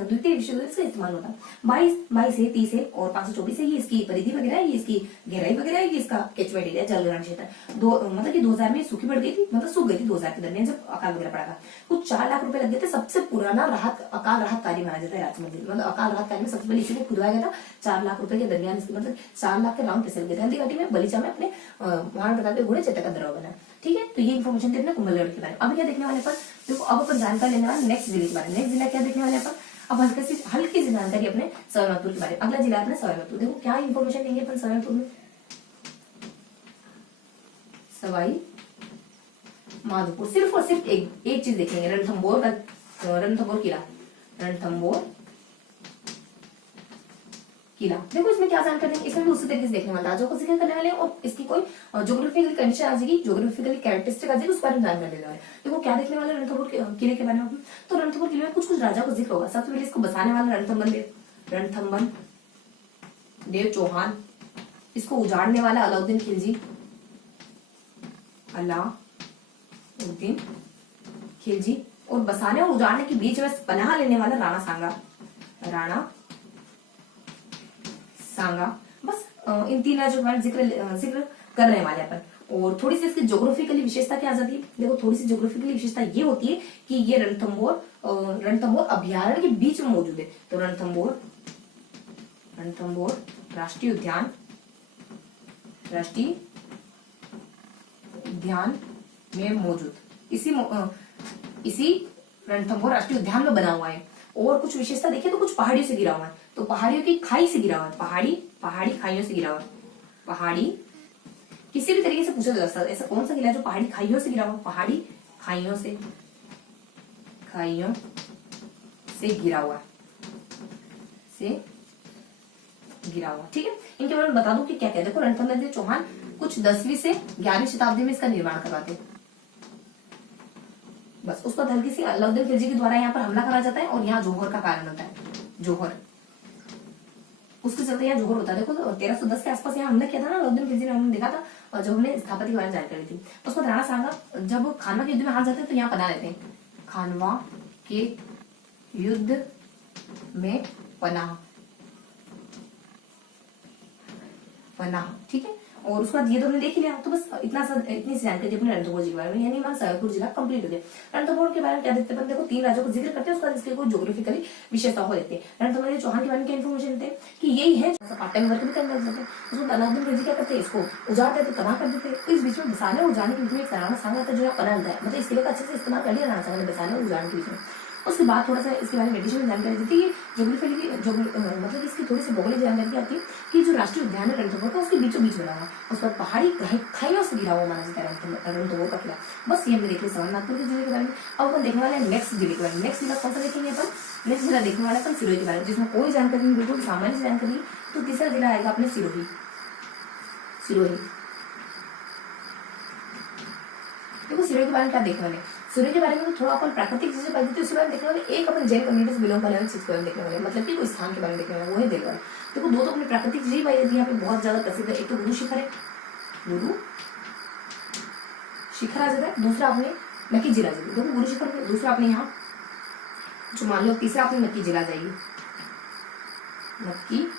द्वितीय विश्व से इस्तेमाल होता है। 22 है, 30 है और 524 है। ये इसकी परिधि वगैरह है, ये इसकी गहराई वगैरह है, ये इसका कैचमेंट एरिया, जल ग्रहण क्षेत्र। मतलब कि 2000 में सूखी पड़ गई थी, मतलब सूख गई थी 2000 के दरमियान जब अकाल वगैरह पड़ा था। कुछ 4 लाख रुपए लग गए थे। सबसे पुराना अकाल राहत कार्य माना जाता है राजसमंद झील। मतलब अकाल राहत कार्य में सबसे पहले इसी को खुदवाया गया था। 4 लाख रुपए के दरमियान, मतलब 4 लाख के राउंड पैसे लगे थे। हल्दी घाटी में बलीचा में अपने महान प्रताप के घोड़े चेतक का दरबार बना। ठीक है, तो ये इन्फॉर्मेशन थे अपने कुंभलगढ़ के बारे में। अब क्या देखने वाले पर, देखो अब अपन जानकारी लेने वाले नेक्स्ट जिले के बारे में। नेक्स्ट जिला क्या देखने वाले अपन, अब हल्की सी जानकारी अपने सवाईमाधोपुर के बारे में। अगला जिला अपना सवाईमाधोपुर। देखो क्या इन्फॉर्मेशन लेंगे अपन सवाईमाधोपुर में, सवाईमाधोपुर सिर्फ और सिर्फ एक चीज देखेंगे, रणथंभौर किला, रणथंभौर किला। देखो इसमें क्या जानकारी है, इसमें भी उसी तरीके से देखने वाले राजाओं को जिक्र करने वाले हैं और इसकी कोई ज्योग्राफिकल कंडीशन आ जाएगी, ज्योग्राफिकल कैरेक्टरिस्टिक आ जाएगी, उस बारे में जानकारी देने वाले। देखो क्या देखने वाले रणथंभौर किले के बारे में। तो रणथंभौर किले में कुछ कुछ राजाओं का जिक्र होगा। सबसे पहले इसको बसाने वाला रणथंभन देव चौहान, इसको उजाड़ने वाला अलाउद्दीन खिलजी, और बसाने और उजाड़ने के बीच में पनाह लेने वाला राणा सांगा। बस इन 3 राज्यों के बारे में जिक्र करने वाले अपन। और थोड़ी सी इसकी ज्योग्राफिकली विशेषता क्या आ जाती है, देखो थोड़ी सी ज्योग्राफिकली विशेषता ये होती है कि ये रणथंभौर अभयारण्य के बीच में मौजूद है। तो रणथंभौर राष्ट्रीय उद्यान में मौजूद, इसी रणथंभौर राष्ट्रीय उद्यान में बना हुआ है। और कुछ विशेषता देखिए तो कुछ पहाड़ियों से गिरा हुआ है, तो पहाड़ियों की खाई से गिरा हुआ है, पहाड़ी खाइयों से गिरा हुआ है। पहाड़ी किसी भी तरीके से पूछा जा सकता है, ऐसा कौन सा किला है जो पहाड़ी खाइयों से गिरा हुआ, पहाड़ी खाइयों से गिरा हुआ, ठीक है। इनके बारे में बता दूं कि क्या क्या, देखो रणथंभौर चौहान कुछ 10वीं से 11वीं शताब्दी में इसका निर्माण करवाते, बस उसको हल्की सी अलाउद्दीन खिलजी के द्वारा यहाँ पर हमला करा जाता है और यहाँ जोहर का कारण होता है, जोहर, उसके चलते यहाँ जोहर होता है। देखो 1310 के आसपास यहाँ हमला किया था ना अलाउद्दीन खिलजी ने, हमने देखा था, और जब हमने स्थापत्य के बारे में जानकारी थी। उसके बाद राणा सांगा जब खानवा के युद्ध में हार जाते हैं तो यहाँ पना लेते हैं, खानवा के युद्ध में पनाह, ठीक है। और उसके बाद ये तो हमने देख लिया। तो बस इतनी सी जानकारी अपने रणथंभौर जिले के बारे में, यानी हमारा सवाईपुर जिला कंप्लीट हो गया। रणथंभौर के बारे में क्या देखते हैं, देखो 3 राज्यों को जिक्र करते हैं, उसके बाद इसके कोई ज्योग्राफिकली विशेषता हो देते हैं। रणथंभौर चौहान के बारे में क्या इन्फॉर्मेशन देते हैं कि यही है, पार्ट टाइम वर्क भी करने लग जाते हैं। उसको अलाउद्दीन खिलजी क्या करते हैं, इसको उजाड़ते तो तबाह कर देते हैं। तो इस बीच में बसाने और उजाड़ने के बीच में एक राणा सांगा का जो है पना है, मतलब इस किले का अच्छे से इस्तेमाल कर लिया राणा सांगा ने बसाने और उजाड़ने के बीच में। उसके बाद थोड़ा सा इसके बारे में एडिशनल जानकारी देती है, मतलब इसकी थोड़ी सी भौगोलिक जानकारी आती है कि जो राष्ट्रीय उद्यान है रणथंभौर का उसके बीचों बीच बना हुआ, उस पर पहाड़ी खाइयों से गिरा हुआ माना जाता है रणथंभौर का किला। बस ये हमने देख लिया सवाईमाधोपुर के जिले के बारे में। अब अपन देखने वाले नेक्स्ट जिले के बारे में। नेक्स्ट जिला कौन सा देखेंगे अपन, नेक्स्ट जिला देखने वाला अपन सिरोही के बारे में, जिसमें कोई जानकारी नहीं, बिल्कुल सामान्य जानकारी। तो तीसरा जिला आएगा अपने सिरोही। देखो सिरोही के बारे में क्या देखने वाले, सिरोही के बारे में थोड़ा अपन प्राकृतिक चीजें पाई थी, उसके बारे में देखने वाले। एक अपन जैन कम्युनिटी से बिलोंग करने वाले चीज के बारे में देखने वाले, मतलब कि कोई स्थान के बारे में देखने वाले, वो है देखने वाले। देखो 2 तो अपनी प्राकृतिक चीजें पाई जाती है यहाँ पे, बहुत ज्यादा प्रसिद्ध है। एक तो गुरु शिखर आ जाता है, दूसरा अपने नक्की जिला जाएगी। देखो गुरु शिखर पे, दूसरा अपने यहाँ जो मान लो, तीसरा अपने नक्की जिला जाएगी, नक्की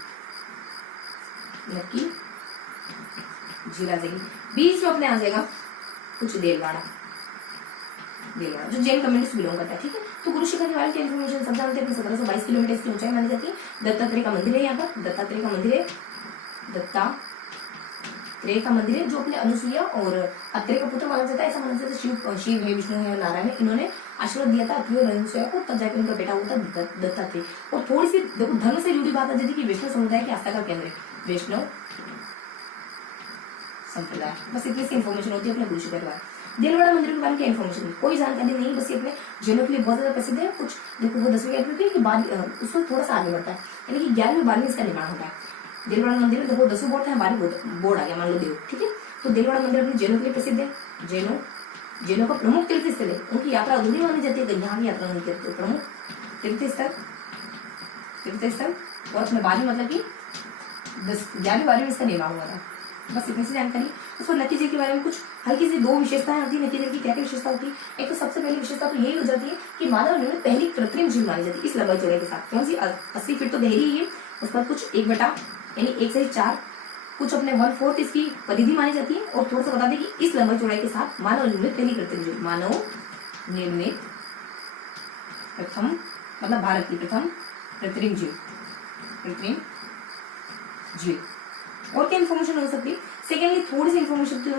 जिला जाएगी। बीच में अपने आ जाएगा कुछ देलवाड़ा जो जैन कम्युनिटी से बिलोंग करता है, ठीक है। तो गुरु शिखर के बारे में इन्फॉर्मेशन सब जानते हैं। 1722 किलोमीटर की ऊंचाई मानी जाती है। दत्तात्रेय का मंदिर है यहाँ पर, दत्तात्रेय का मंदिर है जो अपने अनुसुईया और अत्रेय का पुत्र माना जाता है। ऐसा माना जाता है शिव है, विष्णु है, नारायण है, इन्होंने आशीर्वाद दिया था अत्रेय और अनुसुईया को, तब जाकर उनका बेटा हुआ था दत्तात्रेय। और थोड़ी सी देखो धर्म से जुड़ी बात आ जाती है कि वैष्णव समुदाय की आस्था का केंद्र है वैष्णव संप्रदाय। बस इतनी सी इन्फॉर्मेशन होती है अपने गुरु शिखर के बारे में। देलवाड़ा मंदिर के बारे में क्या इन्फॉर्मेशन, कोई जानकारी नहीं, बस ये अपने जैनों के लिए बहुत ज्यादा प्रसिद्ध है। कुछ देखो वो 10वीं 11वीं की उसको थोड़ा सा आगे बढ़ता है, यानी कि 11वीं 12वीं इसका निर्माण होता है। देलवाड़ा मंदिर में देखो 10 बोर्ड था, 12 बोर्ड आ गया, मान लो देव, ठीक है। तो देलवाड़ा मंदिर अपने जैनों के लिए प्रसिद्ध है। जैनों का प्रमुख तीर्थ स्थल है, उनकी यात्रा अधूरी मानी जाती है, यहाँ की यात्रा नहीं करते। प्रमुख तीर्थ स्थल और अपने 12वीं मतलब की 11वीं 12वीं इसका निर्माण हुआ था। बस इतनी सी जानकारी। उसको नतीजे के बारे में कुछ हल्की सी 2 विशेषताएं होती है नतीजे की। क्या क्या विशेषता होती है? एक तो सबसे पहली विशेषता तो यही हो जाती है कि मानव निर्मित पहली कृत्रिम झील मानी जाती है इस लंबाई चौड़ाई के साथ। कौन सी? 80 फीट तो गहरी ही है, उस पर कुछ 1 बटा यानी 1 से 4 कुछ अपने 1/4 इसकी परिधि मानी जाती है। और थोड़ा सा बता दें कि इस लंबाई चौड़ाई के साथ मानव निर्मित पहली कृत्रिम झील, मानव निर्मित प्रथम मतलब भारत की प्रथम कृत्रिम झील। और क्या इन्फॉर्मेशन हो सकती है? सेकेंडली थोड़ी सी इन्फॉर्मेशन होती है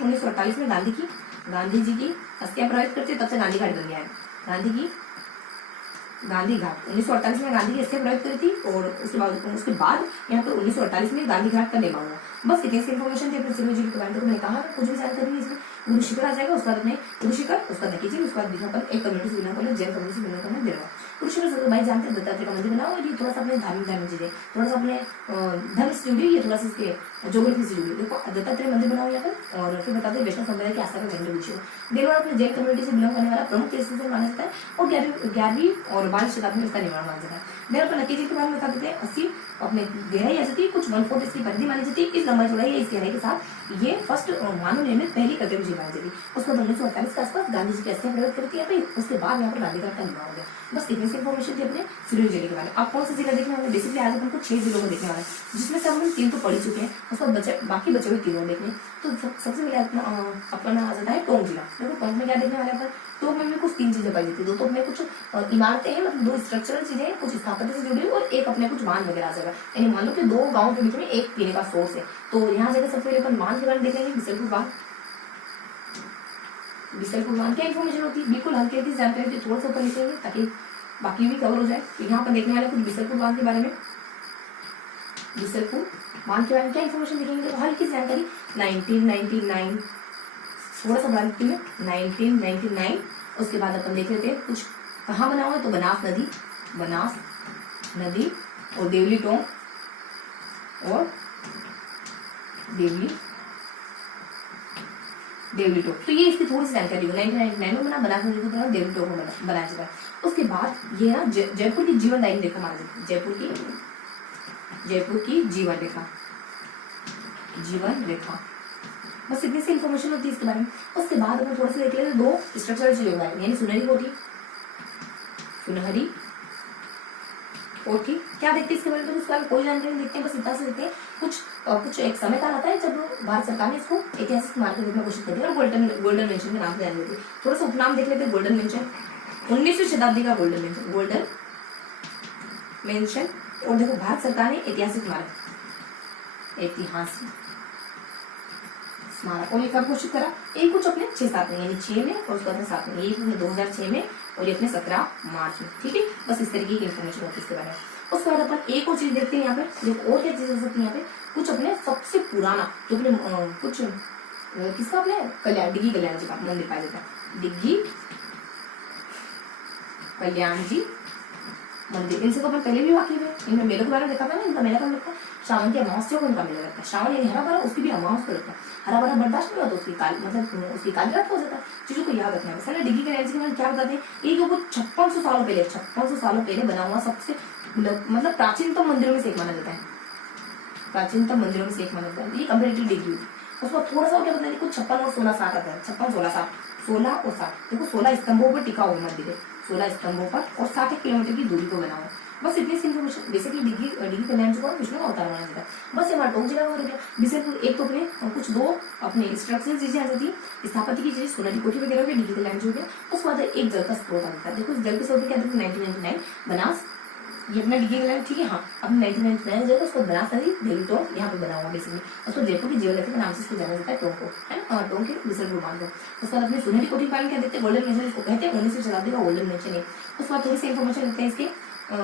1948 में गांधी जी की अस्थियां प्रवाहित करते, तब से गांधी घाट बन गया है। गांधी घाट 1948 में गांधी की अस्थियां प्रवाहित करी थी और उसके बाद यहाँ पे 1948 में गांधी घाट का निर्माण हुआ। बस इतनी सी इन्फॉर्मेशन थी अपने सिरोही जिले के बारे में। तो मैंने कहा कुछ भी जानकारी नहीं इसमें। गुरु शिखर आ जाएगा, उसके बाद अपने गुरु शिखर, उसका नतीजे, उसके बाद एक कम्युनिटी से बिलोंग करना, जैन कम्युनिटी से बिलोंग करना देगा। गुरु शिखर भाई जानते हैं दत्तात्रेय का मंदिर बना हुआ, ये थोड़ा सा अपने धार्मिक चीजें, थोड़ा सा अपने धर्म से जुड़ी, ये थोड़ा सा इसके ज्योग्राफी से जुड़ी। देखो दत्तात्रेय मंदिर बना हुआ यहाँ पर। और फिर बताते हैं वैष्णव संप्रदाय की आस्था का केंद्र विषय देवगढ़ अपने जैन कम्युनिटी से बिलोंग करने वाला प्रमुख तीर्थ स्थल माना जाता है और 11वीं और 12वीं शताब्दी में इसका निर्माण माना जाता है। देवगढ़ पर नतीजे के बारे में बता देते हैं। 80 अपने गहराई आ जाती है, कुछ 1/4 इसकी परिधि मानी जाती है। इस लंबाई चौड़ाई या इस गहराई के साथ ये फर्स्ट मानव निर्मित पहली कृत्रिम झील मानी जाती है। उसके बाद 1948 के आसपास गांधी जी की अस्थियां प्रकट करती है। उसके बाद यहाँ पर गांधी घाट का निर्माण हो गया। बस इतनी सी इन्फॉर्मेशन थी अपने सिरोही जिले के बारे में। आप कौन सा जिला देखने वाले? बेसिकली आज हमको 6 जिलों को देखने वाला है, जिसमें से हम 3 तो पढ़ चुके हैं, उसके बाद बाकी बचे हुए 3 देखने। तो सबसे पहले अपना आ जाता है टोंक जिला। देखो टोंक में क्या देखने वाले हैं? टोंक में कुछ 3 चीजें पाई जाती है। 2 तो अपने कुछ इमारतें हैं, मतलब 2 स्ट्रक्चरल चीजें कुछ स्थापत्य से जुड़ी हुई, और एक अपने कुछ बांध वगैरह आ जाएगा। यानी मान लो कि 2 गाँव के बीच में एक पीने का सोर्स है। तो यहाँ जगह सबसे पहले अपन बांध के बारे में देखेंगे। बिसलपुर बांध क्या इन्फॉर्मेशन होती है? बिल्कुल हल्की हल्की जानकारी होती है, थोड़ा सा ऊपर लिखेंगे ताकि बाकी भी कवर हो जाए। तो यहाँ पर देखने वाले कुछ बिसलपुर बांध के बारे में। बिसलपुर बांध के बारे में क्या इन्फॉर्मेशन देखेंगे? तो हल्की जानकारी 1999 थोड़ा सा बना लिखती हूँ 1999। उसके बाद अपन देख लेते हैं कुछ कहाँ बना हुआ है। तो बनास नदी और देवली टोंक और देवली टोक। तो ये इसकी थोड़ी सी जानकारी होगी। 1999 में बना, बनास नदी को बना, देवली टोक में बनाया जाता है। उसके बाद ये ना जयपुर की जीवनदायिनी रेखा माना जाती है। जयपुर की जीवन रेखा। बस इतनी सी इन्फॉर्मेशन होती है इसके बारे में। उसके बाद अपन थोड़ा सा देख लेते हैं 2 स्ट्रक्चरल चीजों के बारे में, यानी सुनहरी कोठी क्या देखते हैं इसके बारे में? तो उसके बारे में कोई जानकारी नहीं देखते हैं, बस इतना से देखते हैं। कुछ एक समय काल आता है जब भारत सरकार ने इसको ऐतिहासिक स्मारक के रूप में घोषित कर दिया और गोल्डन मेंशन के नाम से जानी जाती है। थोड़ा सा उपनाम देख लेते हैं। गोल्डन मेंशन 19वीं शताब्दी का गोल्डन मेंशन। और देखो भारत सरकार ने ऐतिहासिक स्मारक और ये कब घोषित करा? एक कुछ अपने 6-7 में, यानी 6 में और उसके बाद 7 में। ये अपने 2006 में और ये अपने 17 मार्च में। ठीक है, बस इस तरीके की इन्फॉर्मेशन होती है इसके बारे में। उसके बाद अपन एक और चीज देखते हैं यहाँ पे। देखो और क्या चीज हो सकती है यहाँ पे? कुछ अपने सबसे पुराना जो अपने कुछ किसका अपने डिग्गी कल्याण जी का मंदिर पाया जाता है। डिग्गी कल्याण जी मंदिर, इनसे तो अपन पहले भी वाकिफ है। इनका मेले के बारे में देखा था ना, इनका मेला कब लगता है? श्रावण की अमावस्या को इनका मेला लगता है। श्रावण यानी हरा भरा, उसकी भी अमावस को लगता है। हरा भरा बर्दाश्त नहीं होता, उसकी काली रात हो जाता है। चीजों को याद रखना है। डिग्गी कल्याण जी के बारे में क्या बताते हैं? ये जो कुछ 5600 सालों पहले बना हुआ सबसे मतलब प्राचीनतम मंदिरों में से एक माना जाता है। ये कंपेरेटिव डिग्री। उसको थोड़ा सा क्या बताते हैं? कुछ 56 और 16 60 आता है। 16 और 60 देखो 16 स्तंभों पर टिका हुआ मंदिर है। 16 स्तंभों पर और 60 किलोमीटर की दूरी को बना हुआ है। बस इतनी सी इन्फॉर्मेशन। बेसिकली डिग्गी कल्याण जी को विष्णु का अवतार माना जाता है। बस ये हमारा टोंक जिला हो गया। बिसलपुर एक तो अपने कुछ 2 अपने स्ट्रक्चरल चीजें आ जाती है, स्थापत्य की चीजें, सोनारी कोठी वगैरह हो गई, डिग्गी कल्याण जी हो गया। उसके बाद एक जल का स्रोत आ जाता है। देखो इस जल के स्रोत क्या देखते हैं? 1999 बनास, ये अपना डिग्गी कल्याण, ठीक है। हाँ, अपने 1999 जो है उसको बनास नदी देवली टोंक यहाँ पे बना हुआ बेसिकली। उसको जयपुर की जीवन रेखा के नाम से इसको जाना जाता है, टोंक को, है ना, टोंक के बिसलपुर बांध को। उसके बाद अपने सुनहरी कोठी पालन क्या देखते हैं? गोल्डन मेंशन इसको कहते हैं। 19वीं शताब्दी का गोल्डन मेंशन है। उसके बाद थोड़ी सी इन्फॉर्मेशन लेते हैं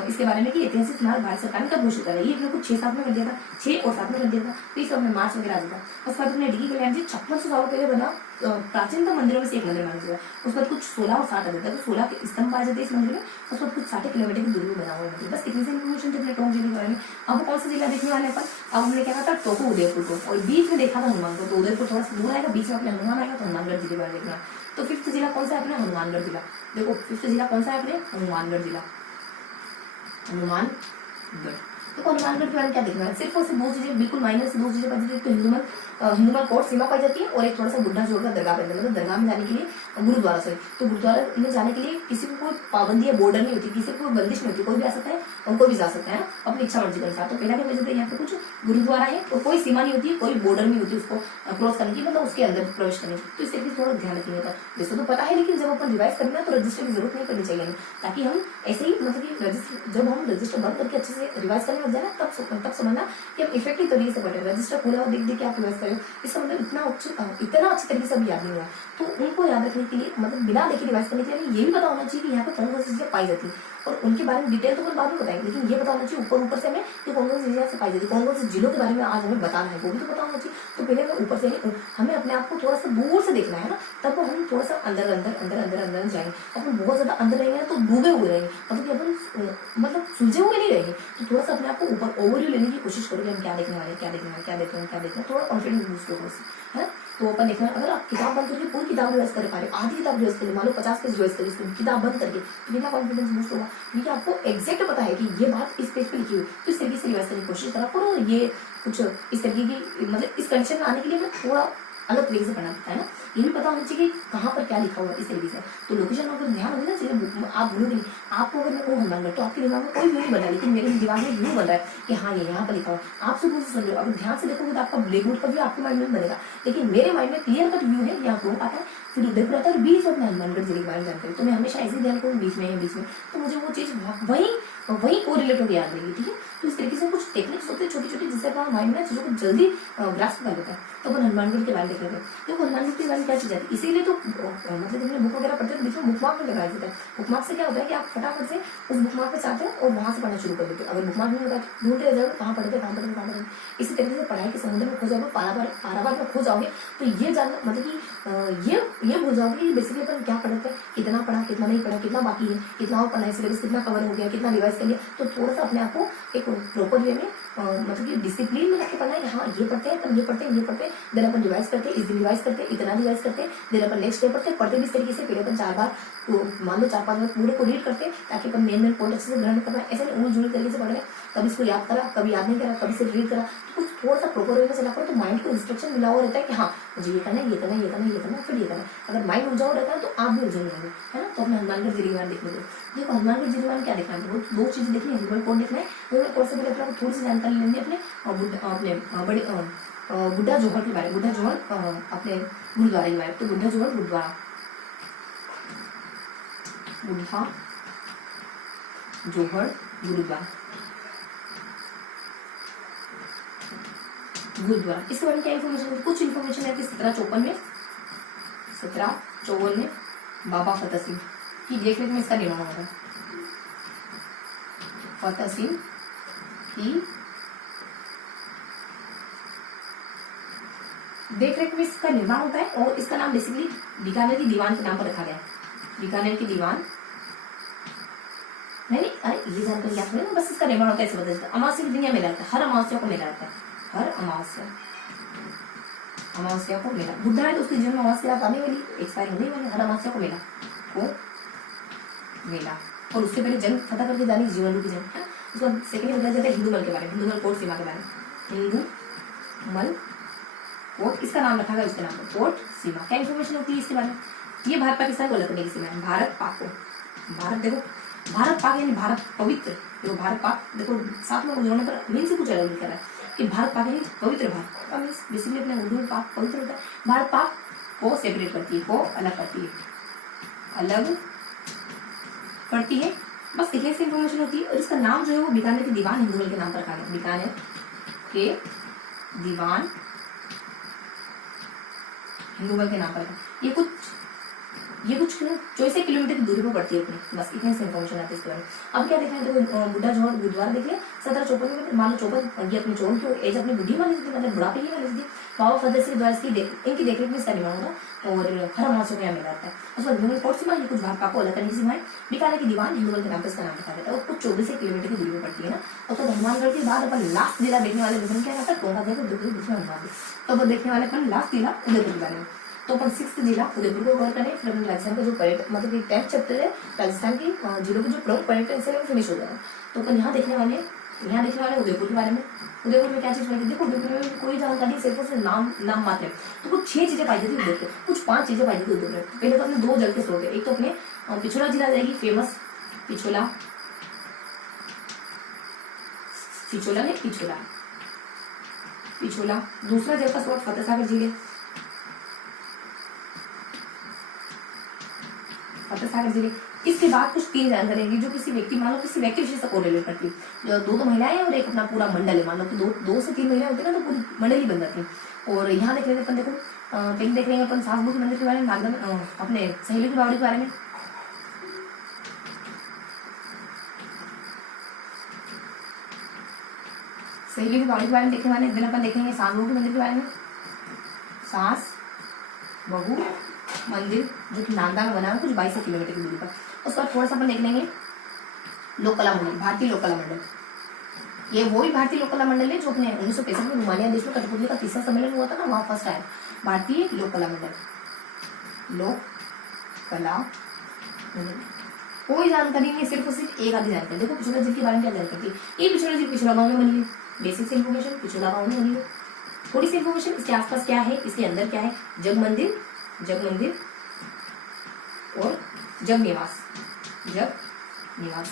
इसके बारे में कि ऐतिहासिक स्मारक भारत सरकार ने कब घोषित करा। ये अपने कुछ 6-7 में कर दिया था, 6 और 7 में कर दिया था। तो इस अपने मार्च वगैरह आ जाता है। उसके बाद अपने डिग्गी कल्याण जी 5600 सालों पहले बना प्राचीनतम मंदिरों में से एक मंदिर माना जाता है। उसके बाद कुछ 16 और 60 देता है, तो 16 के स्तंभ पाए जाते हैं इस मंदिर में। उसके बाद कुछ 60 किलोमीटर की दूरी में बना हुआ है मंदिर। बस इतनी सी इन्फॉर्मेशन थी अपने टोंक जिले के बारे में। अब कौन सा जिला देखने वाले अपन, अब हमने क्या कहा था टोको उदयपुर को, और बीच में देखा था हनुमानगढ़। तो उदयपुर थोड़ा सा दूर आएगा, बीच में अपने हनुमान आएगा, तो हनुमानगढ़ जिले बारे देखना। तो 5th जिला कौन सा है अपने, हनुमानगढ़ जिला। देखो 5th जिला कौन सा है अपने, हनुमानगढ़ जिला, हनुमानगढ़। तो हनुमानगढ़ के बारे में क्या देखना है, सिर्फ और सिर्फ दो चीजें, बिल्कुल माइनर से दो चीजें पाई जाती है। तो हिंदुमल कोट सीमा पाई जाती है, और एक थोड़ा सा बुढ़ा जोड़ का दरगाह पैदा, मतलब दरगाह में जाने के लिए गुरुद्वारा से, तो गुरुद्वारा में जाने के लिए किसी को कोई पाबंदी या बॉर्डर नहीं होती, किसी को कोई बंदिश नहीं होती, कोई भी आ सकता है और कोई भी जा सकता है अपनी इच्छा मर्जी के अनुसार। तो पहला क्या मिलता है, यहाँ पे कुछ गुरुद्वारा है और कोई सीमा नहीं होती, कोई बॉर्डर नहीं होती उसको क्रॉस करने की, मतलब उसके अंदर प्रवेश करने की। तो इस तरीके से थोड़ा ध्यान रखेंगे। वैसे तो पता है, लेकिन जब अपन रिवाइज करना तो रजिस्टर की जरूरत नहीं करनी चाहिए, ताकि हम ऐसे ही मतलब कि रजिस्टर, जब हम रजिस्टर बंद करके अच्छे से रिवाइज करने लग जाए ना, तब समझना कि हम इफेक्टिव तरीके से पढ़े। रजिस्टर खोला और देख देख के आप रिवाइज करें, इसका मतलब इतना अच्छी तरीके से याद नहीं हुआ। तो उनको याद रखने के लिए, मतलब बिना देखे रिवाइज करने के लिए ये भी पता होना चाहिए कि यहाँ पे कौन कौन सी चीजें पाई जाती है, और उनके बारे में डिटेल तो मैं बाद में बताएंगे, लेकिन ये पता होना चाहिए ऊपर से हमें कि कौन कौन सी चीजें पाई जाती है, कौन कौन से जिलों के बारे में आज हमें बताना है, वो भी तो पता होना चाहिए। तो पहले हमें ऊपर से हमें अपने आप को थोड़ा सा दूर से देखना है ना, तब हम थोड़ा सा अंदर अंदर अंदर अंदर अंदर जाएंगे। अपन बहुत ज्यादा अंदर रहेंगे ना तो डूबे हुए रहेंगे, मतलब कि अपन मतलब सुलझे हुए नहीं रहेंगे। तो थोड़ा सा अपने आप को ऊपर ओवरव्यू लेने की कोशिश करोगे, हम क्या देखने वाले, क्या देखने वाले, क्या देखने वाले, क्या देखने, थोड़ा कॉन्फिडेंस बूस्ट होगा उससे, है। तो अपन देखना, अगर आप किताब बंद करके पूरी किताब रिवाइज कर पा रहे, आधी किताब रिवाइज करिए, मान लो 50 पेज रिवाइज करिए, किताब बंद करके, तो कितना कॉन्फिडेंस बूस्ट होगा, क्योंकि आपको एग्जैक्ट पता है कि ये बात इस पेज पे लिखी हुई। तो इस तरीके से रिवाइज करने की कोशिश करा करो। ये कुछ इस तरीके की, मतलब इस कंडीशन में आने के लिए हमें थोड़ा अलग तरीके से पढ़ना पड़ता है ना। ये भी पता होना चाहिए कि कहाँ पर क्या लिखा हुआ है, इस तरीके से। तो लोकेशन अगर ध्यान होगी ना चीजें, आप भूलोगे नहीं। आपको अगर मैं कहूँ हनुमानगढ़, तो आपके दिमाग में कोई व्यू नहीं बन रहा, लेकिन मेरे दिमाग में व्यू बन रहा है कि हाँ ये यहाँ पर लिखा हुआ है। आप सब मुझे सुन रहे हो, अगर ध्यान से देखोगे तो आपका ब्लैकबोर्ड का व्यू आपके माइंड में बनेगा, लेकिन मेरे माइंड में क्लियर कट व्यू है, यहाँ क्यों आता है, फिर उदयपुर आता है, और बीच में अपना हनुमानगढ़ जिले के बारे में जानकारी। तो मैं हमेशा ऐसे ध्यान करूँ बीच में, तो मुझे वो चीज वही को रिलेटेड याद रहेगी, ठीक है। तो इस तरीके से कुछ टेक्निक्स होते हैं छोटी छोटी, जिससे अपना माइंड में चीजों को जल्दी ग्रास्प कर लेता है। तो अपन हनुमानगढ़ के बारे में देख लेते हैं। देखो हनुमानगढ़ के बारे में क्या चीज है, इसीलिए तो मतलब हमने बुक वगैरह पढ़ते हैं, बीच में बुकमार्क में लगाया जाता है। बुकमार्क से क्या होता है कि आप फटाफट से उस बुकमार्क पे चाहते हैं और वहां से पढ़ना शुरू कर देते हैं। अगर बुकमार्क नहीं होता तो ढूंढते रह जाओगे कहाँ पढ़ते। इसी तरीके से पढ़ाई के समुद्र में खो जाओगे, पारावार में खो जाओगे, तो ये जानना मतलब कि ये भूल जाओगे कि बेसिकली अपन क्या पढ़ते हैं, कितना पढ़ा, कितना नहीं पढ़ा, कितना बाकी है, कितना और पढ़ना है, सिलेबस कितना कवर हो गया, कितना रिवाइज कर लिया। तो थोड़ा सा अपने आप को एक प्रॉपर वे में मतलब कि डिसिप्लिन में रख के पढ़ना है। हाँ ये पढ़ते हैं, ये पढ़ते हैं, देन अपन रिवाइज करते हैं, इस दिन रिवाइज करते हैं, इतना रिवाइज करते हैं, देन अपन नेक्स्ट डे पढ़ते भी इस तरीके से। पहले अपन 4 बार, मान लो 4-5 बार पूरे को रीड करते हैं, ताकि अपन मेन पॉइंट अच्छे से ग्रहण करना। ऐसे उलझुल तरीके से पढ़ रहे, कभी इसको याद करा, कभी याद नहीं करा, कभी से रीड करा, तो कुछ थोड़ा सा प्रॉपर वे में चला करो, तो माइंड को इंस्ट्रक्शन मिला हुआ रहता है कि हाँ मुझे ये करना है, फिर ये करना है। अगर माइंड उलझा हुआ रहता है तो आप भी उलझे नहीं होंगे, है ना। तो अपने हनुमानगढ़ जिले के बारे में देखने दो। देखो हनुमानगढ़ जिले के बारे में क्या देखना है, दो चीजें देखनी है, हिंदुमल कोड देखना है। हिंदुमल कोड से पहले अपने थोड़ी सी जानकारी लेनी है अपने बड़े बुढ़ा जोहर के बारे में, बुढ़ा जोहर अपने गुरुद्वारा के बारे में। तो बुढ़ा जोहर गुरुद्वारा, बुढ़ा जोहर गुरुद्वारा, इसके बारे में क्या इन्फॉर्मेशन है, कुछ इन्फॉर्मेशन है कि 1754 में बाबा फतेह सिंह की देखरेख में इसका निर्माण होता है। फतेह सिंह की देखरेख में इसका निर्माण होता है, और इसका नाम बेसिकली बीकानेर की दीवान के नाम पर रखा गया है। बीकानेर की दीवान नहीं, अरे ये जानकारी याद है ना, बस इसका निर्माण होता है, ऐसे बता देता है। अमावस्या के दिन यह मेला लगता है, हर अमावस्या को मेला लगता है, हर अमावस्या को मेला। बुद्धा है तो उसकी जन्म अमावस्या आने वाली, एक्सपायर होने वाली, हर अमावस्या को मेला और उससे पहले जन्म पता करके जाने जीवन रूपी जन्म है। उसके बाद सेकंड बताया जाता है हिंदुमल के बारे में, हिंदुमल कोट सीमा के बारे में। हिंदुमल कोट, इसका नाम रखा गया उसके नाम पर, कोट सीमा। क्या इन्फॉर्मेशन होती है इसके बारे में, ये भारत पाकिस्तान को अलग करने की सीमा है। भारत पाक को, देखो भारत पाक यानी भारत पवित्र, देखो भारत पाक, देखो साथ में जोड़ने पर मीन से कुछ अलग लिखा है कि भारत पाक यानी पवित्र भारत का मीन्स बेसिकली अपने उर्दू में पाक पवित्र होता है। भारत पाक को सेपरेट करती है, को अलग करती है, बस इतने से इन्फॉर्मेशन होती है। और इसका नाम जो है वो बीकानेर के दीवान हिंदुमल के नाम पर रखा गया, बीकानेर के दीवान हिंदुमल के नाम पर। ये कुछ 24 किलोमीटर की दूरी पर पड़ती है अपनी। बस इतनी सी इन्फॉर्मेशन आती है इसके बारे में। अब क्या देखें, देखो बुढ़ा जोहर गुरुद्वारा देख लिया 1754 में, मान लो 54 ये अपनी जोहर की एज अपनी बुढ़ी वाली थी, मतलब बुढ़ापे की वाली थी। बाबा फतेह सिंह द्वारा इनकी देखरेख में इसका निर्माण होगा और हर महोत्सव में मिला जाता है। उसके बाद कोर्ट सीमा, ये कुछ भाग को अलग करने की सीमाएं, बीकानेर की दीवान हिंदुगल के नाम पर इसका नाम रखा जाता है और कुछ 24 किलोमीटर की दूरी पर पड़ती है ना। और तो हनुमानगढ़ के बाद अपन लास्ट जिला देखने वाले क्या रहता है, टोंका देखो दूसरे हनुमान। तो वो देखने वाले अपन लास्ट जिला उदयपुर के बारे में। तो अपन 6th जिला उदयपुर को कवर करें, फिर राजस्थान का जो पर्यटन मतलब 10th चैप्टर है राजस्थान की जिलों के जो प्रमुख पर्यटन स्थल है फिनिश हो जाएगा। तो अपन यहाँ देखने वाले उदयपुर के बारे में। उदयपुर में क्या चीज पाई, देखो उदयपुर में कोई जानकारी सिर्फ उससे नाम मात्र है। तो कुछ 6 चीजें पाई जाती है उदयपुर, कुछ 5 चीजें पाई जाती है उदयपुर में। पहले तो अपने 2 जल के स्रोत है, एक तो अपने पिछोला जिला जाएगी, फेमस पिछोला ने पिछोला। दूसरा जल का स्रोत फतेह सागर जिले, इसके बाद कुछ 3 जानकारी रहेंगी जो किसी व्यक्ति, मान लो किसी व्यक्ति विशेष को रिलेट करती है। जो 2 महिलाएं हैं और एक अपना पूरा मंडल है, मान लो कि 2 से 3 महिलाएं होती है ना, तो पूरी मंडली बन जाती है। और यहाँ देख लेंगे अपन, देखो पहले देख लेंगे अपन सासबू के मंदिर के बारे में, अपने सहेली की बावड़ी के बारे में। सहेली की बावड़ी के बारे में देखने वाले, दिन अपन देखेंगे सासबू के मंदिर के बारे में। सास बहू मंदिर जो कि नांदा में बना है, कुछ 22 किलोमीटर की दूरी पर। उसके बाद थोड़ा सा अपन देख लेंगे लोककला मंडल, भारतीय लोककला मंडल। ये वो भी भारतीय लोककला मंडल है जो अपने 1965 में रोमानिया देश में कठपुतली का 3रा सम्मेलन हुआ था ना, वहां फर्स्ट आया भारतीय लोककला मंडल। लोककला कोई जानकारी नहीं, सिर्फ एक आधी जानकारी। देखो पिछोला जिले के बारे में क्या जानकारी थी, ये पिछोला जिले पिछोला गाँव में बनी है, बेसिक इन्फॉर्मेशन पिछोला गाँव में बनी है। थोड़ी सी इन्फॉर्मेशन इसके आसपास क्या है, इसके अंदर क्या है, जग मंदिर और जग निवास,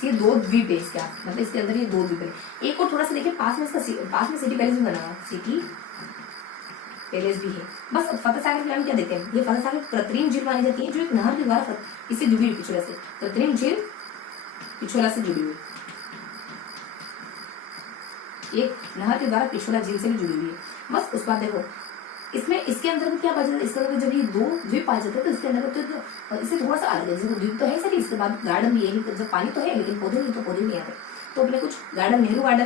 ये 2 द्वीप है इसके आस, मतलब इसके अंदर ये 2 द्वीप है। एक और थोड़ा सा देखिए पास में सिटी पैलेस भी बना हुआ, सिटी पैलेस भी है। बस फतेह सागर के बारे में क्या देखते हैं, ये फतेह सागर कृत्रिम झील मानी जाती है जो एक नहर के द्वारा इससे जुड़ी हुई, पिछोला से कृत्रिम झील पिछोला से जुड़ी हुई, एक नहर के द्वारा पिछोला झील से भी जुड़ी हुई है। बस उस बाद देखो इसमें इसके अंदर क्या पाया जाता है, इसके अंदर जब ये 2 द्वीप पाए जाते हैं तो इसके अंदर तो इससे थोड़ा सा अलग है। जैसे द्वीप तो है सर, इसके बाद गार्डन भी है, जब पानी तो है लेकिन पौधे नहीं, तो पौधे नहीं आते। तो अपने कुछ garden, Nehru garden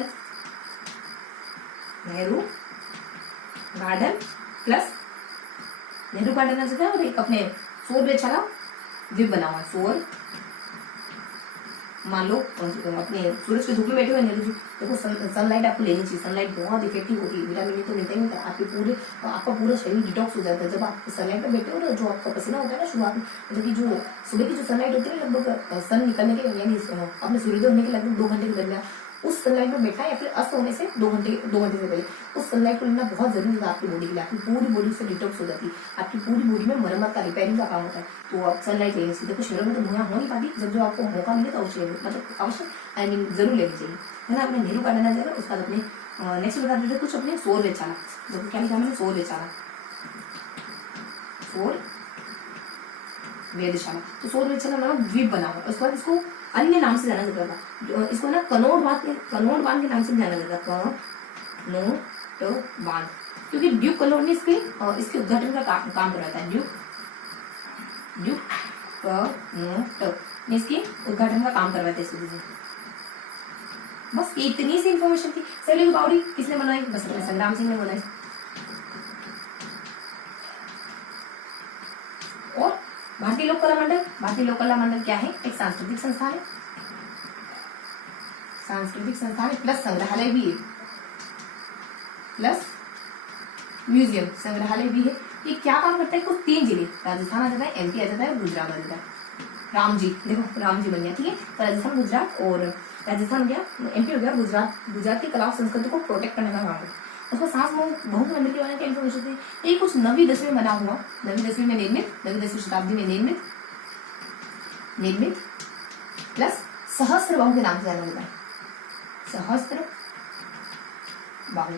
plus Nehru garden आ जाता है, और एक अपने सोर बेचारा द्वीप बना हुआ है। सोर मान लो अपने सूरज के धूप में बैठे हुए नेहरू जी, देखो सनलाइट आपको लेनी चाहिए। सनलाइट बहुत इफेक्टिव होती है, विटामिन डी तो मिलता ही नहीं, आपका पूरा शरीर डिटॉक्स हो जाता है जब आप सनलाइट में बैठे हो ना। जो आपका पसीना होता है ना शुरुआत में, मतलब कि जो सुबह की जो सनलाइट होती है ना, लगभग सन निकलने के यानी अपने सूर्योदय होने के लगभग 2 घंटे के दरमियान उस सनलाइट में बैठा है, या फिर अस्त होने से 2 घंटे से पहले उस सनलाइट को लेना बहुत जरूरी है आपकी बॉडी के लिए। आपकी पूरी बॉडी से डिटॉक्स हो जाती है, आपकी पूरी बॉडी में मरम्मत का, रिपेयरिंग का काम होता है। तो आप सनलाइट लेनी चाहिए। देखो शहरों में तो मुहैया हो नहीं पाती, जब आपको मौका मिले तो अवश्य मतलब अवश्य जरूर लेनी चाहिए, है ना। अपने नेहरू गार्डन आ जाएगा। उसके बाद अपने नेक्स्ट बता देते कुछ अपने सौर वेधशाला, देखो क्या लिखा मैंने, सौर वेधशाला। तो सौर वेधशाला नाम द्वीप बना हुआ। उसके बाद इसको अन्य नाम से जाना जाता था, इसको ना कनोड बांध के नाम से जाना जाता था, कनोड बांध, क्योंकि ड्यूक कनोड ने इसके उद्घाटन का काम करवाया था। ड्यूक कनोड ने इसके उद्घाटन का काम करवाया था इस वजह से। बस इतनी सी इन्फॉर्मेशन थी। सैली की बावड़ी किसने बनाई, बस अपने संग्राम सिंह ने बनाई। और भारतीय लोककला मंडल क्या है, एक सांस्कृतिक संस्थान है, प्लस संग्रहालय भी है, प्लस म्यूजियम, संग्रहालय भी है। ये क्या काम करता है, कुछ 3 जिले, राजस्थान आ जाता है, एमपी आ जाता है, गुजरात आ जाता है। रामजी बन गया, ठीक है। तो राजस्थान, गुजरात, और राजस्थान हो गया, एमपी हो गया, गुजरात की कला और संस्कृति को प्रोटेक्ट करने का काम है। उसको सास बहु के मंदिर के बारे में क्या इन्फॉर्मेशन थी, ये कुछ 9वीं 10वीं में बना हुआ, 9वीं 10वीं में निर्मित, 9वीं 10वीं शताब्दी में निर्मित प्लस सहस्त्र बाहु के नाम से जाना जाता है। सहस्त्र बाहु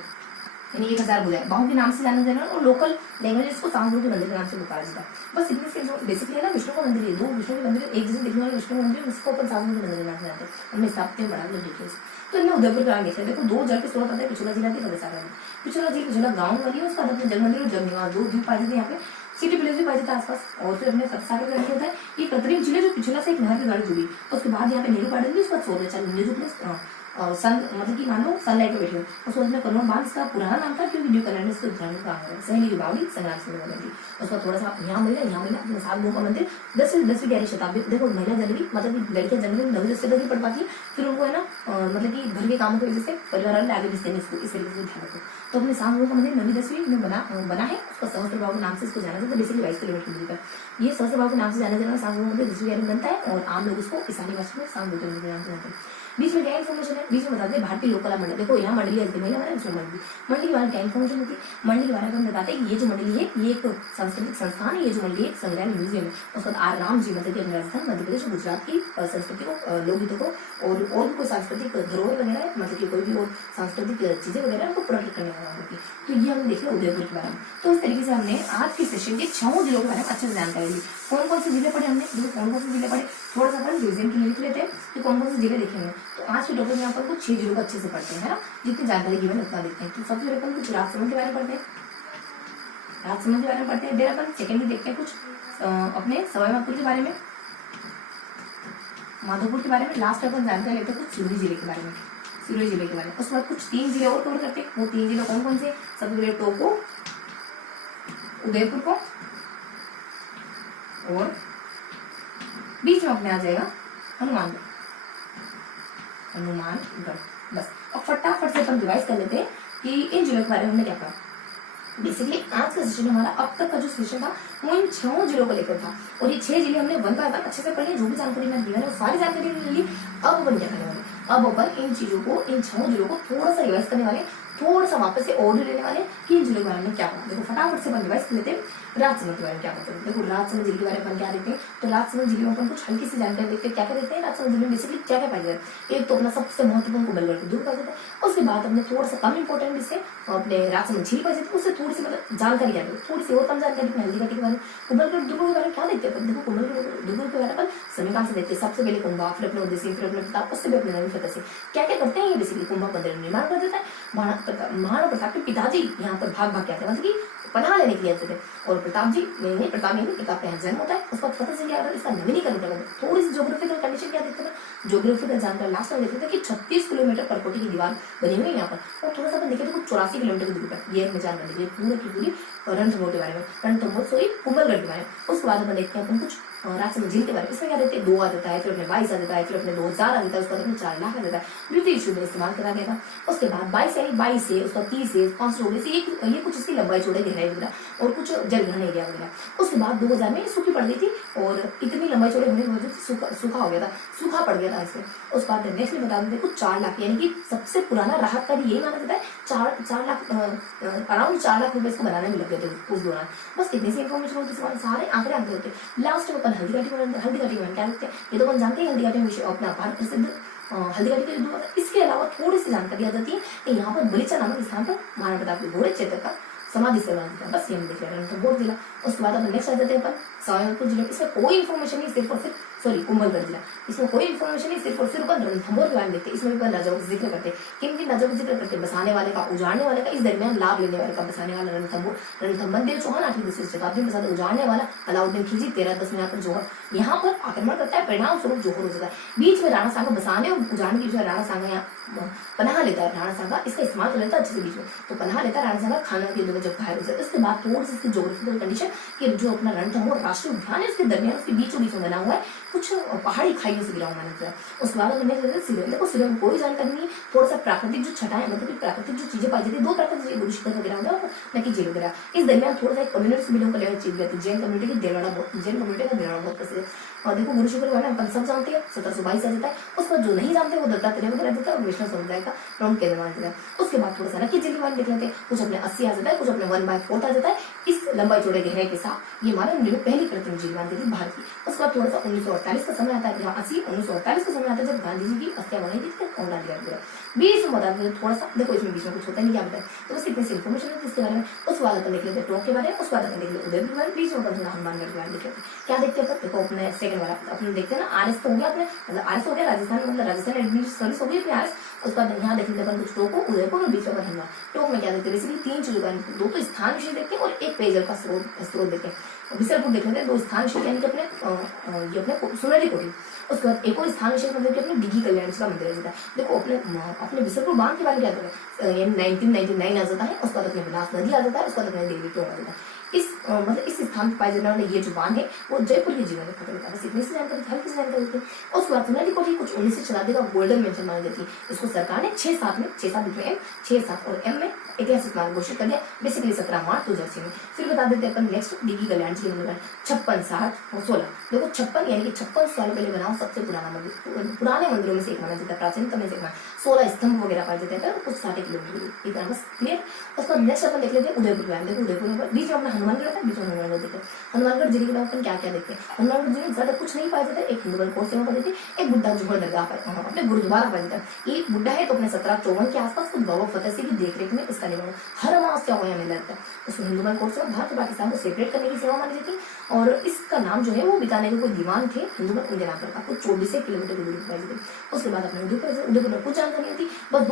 यानी 1000 बाहु के नाम से जाना जाना, और लोकल लैंग्वेज इसको सांसगुरु के मंदिर के नाम से पुकारा जाता है। बस इतने से बेसिकली ना विष्णु का मंदिर है, 2 विष्णु के मंदिर एक जैसे दिखने वाले विष्णु का मंदिर, उसको अपन सांसगुरु के मंदिर के नाम से जाते हैं। हमने हिसाब से बड़ा डिटेल्स। तो इनमें उदयपुर का नाम देखो 2 जल के स्रोत आते हैं, पिछोला जिला के फतेह सागर में। पिछोला गाँव वाली है, उसका जग मंदिर और जग निवास 2 द्वीप पाए जाते हैं यहाँ पे। सिटी विलेज भी पाई जाता है आसपास। और फिर अपने सागर का होता है ये कृत्रिम झील है जो पिछला से एक नहर के द्वारा जुड़ी। उसके बाद यहाँ पे नेहरू गार्डन भी, उसके बाद सोलर चल जो सन मतलब कि मान लो सनलाइट में बैठे हो। उसके बाद में कन्नौज बांध इसका पुराना नाम था क्योंकि न्यू कनाडा इसको ध्यान का है सहेली की बावली संग्राम सिंह बनी। उसका थोड़ा सा यहाँ मिला अपने साथ लोगों का मंदिर 10वीं 11वीं शताब्दी। देखो महिला जनरली मतलब कि लड़कियां जनरली 9वीं 10वीं तक ही पढ़ पाती है, फिर उनको है ना मतलब कि घर के कामों की वजह से परिवार वाले आगे भेजते हैं इसको, इस तरीके से ध्यान रखो। तो अपने साथ लोगों का मंदिर 9वीं 10वीं में बना है। उसका सहस्त्र बाबू नाम से इसको जाना जाता है, बेसिकली 22 किलोमीटर दूरी पर। ये सहस्त्र बाबू के नाम से जाने जाना सात लोगों मंदिर 10वीं में बनता है और आम लोग इसको ईसानी भाषा में सात लोगों के नाम से जानते हैं। बीच में क्या इन्फॉर्मेशन है, बीच में बताते हैं भारतीय लोक कला मंडल। देखो यहाँ मंडली है, महिला मंडल मंडली के बारे में क्या इन्फॉर्मेशन होती है। मंडली के बारे में हम बताते हैं कि ये जो मंडली है ये एक सांस्कृतिक संस्थान है, ये जो मंडली है एक संग्रहालय म्यूजियम है। उसके बाद आर राम जी मतलब कि अपने राजस्थान मध्य प्रदेश गुजरात की संस्कृति को, लोकगीतों को और भी कोई सांस्कृतिक धरोहर वगैरह है, मतलब कि कोई भी और सांस्कृतिक चीजें वगैरह उनको प्रोटेक्ट करने वाला होती है। तो ये हम देखें उदयपुर के बारे में। तो इस तरीके से हमने आज की सेशन के 6 जिलों के बारे में अच्छे से जानकारी ली। कौन कौन से जिले पढ़े हमने, कौन कौन से जिले पढ़े, थोड़ा सा अपन रिवीजन के लिए लिख लेते हैं कि कौन कौन से जिले देखेंगे। तो आज के टॉपिक में अपन को 6 जिलों को अच्छे से पढ़ते हैं, है ना, जितनी जानकारी गिवन उतना देखते हैं। तो सबसे पहले अपन कुछ राजसमंद के बारे में पढ़ते हैं, राजसमंद के बारे में पढ़ते हैं। फिर अपन सेकेंडली देखते हैं कुछ अपने सवाई माधोपुर के बारे में, माधोपुर के बारे में। लास्ट अपन जानकारी लेते हैं कुछ सिरोही जिले के बारे में, सिरोही जिले के बारे में। उसके बाद कुछ 3 जिले और कवर करते हैं। वो 3 जिले कौन कौन से, सबसे पहले टोको, उदयपुर को, और बीच में अपने आ जाएगा हनुमानगढ़, हनुमानगढ़। बस अब फटाफट से अपन रिवाइज कर लेते हैं कि इन जिलों के बारे में हमने क्या कहा। बेसिकली आज का सेशन हमारा अब तक का जो सेशन था वो इन 6 जिलों को लेकर था और ये 6 जिले हमने 1 बाय 1 अच्छे से पढ़े। जो भी जानकारी मैंने दी है सारी जानकारी ले ली। अब अपन क्या करने वाले, अब अपन इन चीजों को, इन 6 जिलों को थोड़ा सा रिवाइज करने वाले, थोड़ा सा वापस से ऑडियो लेने वाले कि इन जिलों के बारे में क्या पढ़ा। देखो फटाफट से अपन रिवाइज कर लेते हैं राजसमंद के बारे में क्या पढ़ते हैं। देखो राजसमंद जिले के बारे में अपन क्या देखते हैं, तो राजसमंद जिले में अपन कुछ हल्की सी जानकारी देखते हैं। क्या क्या देखते हैं राजसमंद जिले में, बेसिकली क्या क्या पाया जाता है। एक तो अपना सबसे महत्वपूर्ण कुंभलगढ़ दूर पाया जाता है। उसके बाद अपने थोड़ा सा कम इंपॉर्टेंट जिससे अपने राजसमंद झील पाई जाती है, उससे थोड़ी सी मतलब जानकारी क्या है, थोड़ी सी और कम जानकारी हल्दीघाटी के बारे में। कुंभलगढ़ दुर्ग के बारे में क्या देखते हैं, देखो कुंभलगढ़ दुर्ग के बारे में समय से देखते हैं। सबसे पहले कुंभा, फिर अपने उद्देश्य, फिर अपने प्रताप, उससे भी अपने नवीन फतेह से क्या क्या करते हैं। ये बेसिकली कुंभा मंदिर निर्माण कर देता है। महाराणा प्रताप के पिताजी यहाँ पर भाग के आते हैं, मतलब की पनाह लेने के लिए आते थे। और प्रताप का यहाँ जन्म होता है। उसके बाद फतेह सिंह क्या करता है, इसका नवीनीकरण करता है। थोड़ी सी ज्योग्राफिकल कंडीशन क्या देखते हैं, ज्योग्राफिकल जानकारी लास्ट में देखते थे कि 36 किलोमीटर परकोटी की दीवार बनी हुई है यहाँ पर। और थोड़ा सा अपन देखें तो कुछ 84 किलोमीटर की दूरी पर ये जानकारी देखिए पूरी की पूरी रणथंभौर के बारे में, रणथंभौर सॉरी कुंभलगढ़ के बारे में। उसके बाद अपन देखते हैं अपन कुछ राजसमंद झील के बारे में। इसमें क्या देते हैं, 2 आ जाता है, फिर अपने 22 आ जाता है, फिर अपने 2000 आ जाता है, उसके बाद अपने 4 लाख आ जाता है। ब्रिटिश युग में इस्तेमाल करा गया था। उसके बाद 22 से उसका 30 से 500 हो गए, ये कुछ इसकी लंबाई चौड़ाई गहराई वगैरह और कुछ जलग्रहण एरिया वगैरह। उसके बाद 2000 में सूखी पड़ गई थी और इतनी लंबाई चौड़ाई होने की वजह से सूखा हो गया था, सूखा पड़ गया था इसमें। उसके बाद नेक्स्ट में बता देते कुछ 4 लाख, यानी कि सबसे पुराना राहत का भी यही माना जाता है। 4 लाख अराउंड 4 लाख रुपए इसको बनाने में लग गए थे उस दौरान। बस इतनी सी इन्फॉर्मेशन होती है, सारे आंकड़े होते हैं। लास्ट में अपन हल्दीघाटी में क्या देखते हैं, ये तो अपन जानते हैं हल्दीघाटी में अपना भारत प्रसिद्ध हल्दीघाटी के दूर। इसके अलावा थोड़ी सी जानकारी आ जाती है कि यहाँ पर बलिचा नामक स्थान पर महाराणा प्रताप के घोड़े क्षेत्र का समाधि से बना देता है। बस ये हम देख रहे हैं रणथंभौर जिला। उसके बाद अपन नेक्स्ट आ जाते हैं अपन सवाई माधोपुर जिले। इसमें कोई इन्फॉर्मेशन नहीं, सिर्फ और सिर्फ कुंभलगढ़ जिला, इसमें कोई इन्फॉर्मेशन नहीं, सिर्फ और सिर्फ अपन रणथंभौर के बारे में देखते हैं। इसमें भी अपन राजाओं का जिक्र करते हैं, किन राजाओं का जिक्र करते हैं, बसाने वाले का, उजाड़ने वाले का, इस दरमियान लाभ लेने वाले का। बसाने वाला रणथंभौर देव चौहान 8वीं 10वीं शताब्दी में बसाते, उजाड़ने वाला अलाउद्दीन खिलजी 1310 में आकर जौहर यहाँ पर आक्रमण करता है, परिणाम स्वरूप जौहर हो जाता है। बीच में राणा सांगा बसाने और उजाड़ने के बीच में राणा सांगा यहाँ पनाह लेता है। राणा सांगा इसका इस्तेमाल कर लेता है अच्छे से बीच में, तो पनाह लेता है राणा सांगा खाना के युद्ध में जब घायल हो जाता है। उसके बाद थोड़ी सी ज्योग्राफिकल कंडीशन कि जो अपना रणथंभौर राष्ट्रीय उद्यान है उसके दरमियान उसके बीचों बीच में बना हुआ है, कुछ पहाड़ी खाइयों से गिरा हुआ माना जाता है। उसके बाद देखो सिरे में कोई जानकारी नहीं, थोड़ा सा प्राकृतिक जो छटाएं मतलब कि प्राकृतिक जो चीजें पाई जाती है, 2 प्राकृतिक गुरु शिखर वगैरह होता है न कि जेल वगैरह। इस दरमियान थोड़ा सा कम्युनिटी बिलोंग करने वाली चीज रहती है। जैन कम्युनिटी का देलवाड़ा बहुत प्रसिद्ध है। और देखो गुरु शुक्र वाला अपन सब जानते हैं 1722 आ जाता है। उसको जो नहीं जानते वो दत्तात्रेय वगैरह देता है और वैष्णव समुदाय का प्रमुख केंद्र माना जाता है। उसके बाद थोड़ा सा नक्की जिले वाले देख लेते हैं, कुछ अपने 80 आ जाता है, कुछ अपने 1/4 आ जाता है। इस लंबाई चौड़े गहराई के साथ ये मानव निर्मित पहली कृत्रिम झील मानती थी भारत की। उसके बाद थोड़ा सा 1948 का समय आता है, 1948 का समय आता है जब गांधी जी की हत्या बनाई थी बीच में बता दें थोड़ा सा। देखो इसमें बीच में कुछ होता नहीं, क्या बताए, तो बस इतनी सी इन्फॉर्मेशन है इसके बारे में। उसके बाद अपन देख लेते हैं टोंक के बारे में, उसके बाद अपन देख लेते उदयपुर के बारे में, बीच में अपन थोड़ा हनुमानगढ़ के बारे में देख लेते हैं। क्या देखते हैं देखो अपने सेकंड वाला अपने देखते हैं ना, आरएस तो हो गया अपने, मतलब आरएस हो गया राजस्थान, मतलब राजस्थान एडमिनिस्ट्रेटिव सर्विस हो गई अपने आरएस। उसके बाद यहाँ देख लेते हैं अपन कुछ टोंक, उदयपुर और बीच में अपन हनुमान। टोंक में क्या देखते हैं, बेसिकली 3 चीजों का, 2 तो स्थान विषय देखते हैं और एक एक पेयजल का स्रोत देखें। बिसलपुर देख लेते हैं, 2 स्थान विशेष यानी कि अपने ये अपने सुनहरी कोठी। उसके बाद एक और स्थान विशेष मतलब कि अपने डिगी कल्याण का मंदिर है। देखो अपने बिसलपुर बांध के बारे में क्या होता है, 1999 आ जाता है, उसके बाद अपने बनास नदी आ जाता है, उसके बाद अपने देवी टोंक आ जाता है। मतलब इस स्थान पर पाए जाने वाले ये जो बांध है वो जयपुर के जीवन में खत्म होता है। बस इतनी सी जानकारी, हल्की सी जानकारी होती है। उसके बाद सुनहरी कोठी कुछ 19वीं शताब्दी का गोल्डन मेंशन मानी जाती है। इसको सरकार ने 6-7 में 6-7 और एम में ऐतिहासिक मार्ग घोषित कर दिया, बेसिकली 17 मार्च 2006 में। फिर बता देते हैं अपन नेक्स्ट डिगी कल्याण जी के मंदिर 56, 60 और 16। देखो 56 यानी कि 56 साल पहले बना सबसे पुराना मंदिर, पुराने मंदिरों में से एक माना जाता है, प्राचीनतम में से एक। 16 स्तंभ वगैरह पाए जाते हैं, कुछ 60 किलोमीटर इतना बस क्लियर। उसका नेक्स्ट अपन देख लेते हैं उदयपुर में। देखो उदयपुर में बीच में अपना हनुमानगढ़ है, बीच में हनुमानगढ़ देखते हैं। हनुमानगढ़ जिले के बाद अपन क्या क्या देखते हैं, हनुमानगढ़ जिले में ज्यादा कुछ नहीं पाया जाता है। एक हिंदू कोर्ट सेवा पाई जाती है, एक बुड्ढा जोहर दरगाह पर अपने गुरुद्वारा पाया जाता है। ये बुड्ढा है तो अपने 1754 के आसपास कुछ बाबा फतेह सिंह की देखरेख में इसका निर्माण हर मास क्या हुआ मिल जाता है। उसमें हिंदू कोर्ट सेवा भारत और पाकिस्तान को सेपरेट करने की सेवा मानी जाती है। और इसका नाम जो है वो बीकानेर के कोई दीवान थे हिंदू उनके नाम पर था, कुछ 24 किलोमीटर की दूरी पर पाई जाती है। उसके बाद अपने उदयपुर में कुछ जानकारी होती, बस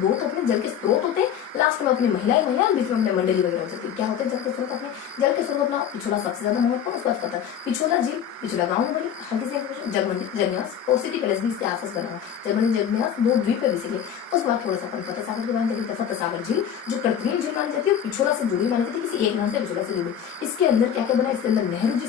दो तो अपने जल के स्रोत होते हैं, लास्ट में अपनी महिलाएं बीच में अपने मंडली वगैरह हो जाती है। क्या होते हैं जल के स्रोत, अपने जल के स्रोत अपना पिछोला सबसे ज्यादा महत्वपूर्ण। उसके बाद पता है पिछोला झील, पिछोला गाँव में बनी हल्की से जगमंदिर जगन्यास और सिटी पैलेस भी इसके आसपास बना हुआ। जगमंदिर जगन्यास 2 द्वीप है बेसिकली। उसके बाद थोड़ा सा अपन फतेह सागर के बारे में देखते हैं। फतेह सागर झील जो कृत्रिम झील मानी जाती है, पिछोला से जुड़ी मानी जाती है, किसी एक नाम से पिछोला से जुड़ी। इसके अंदर क्या क्या बना, इसके अंदर नेहरू जी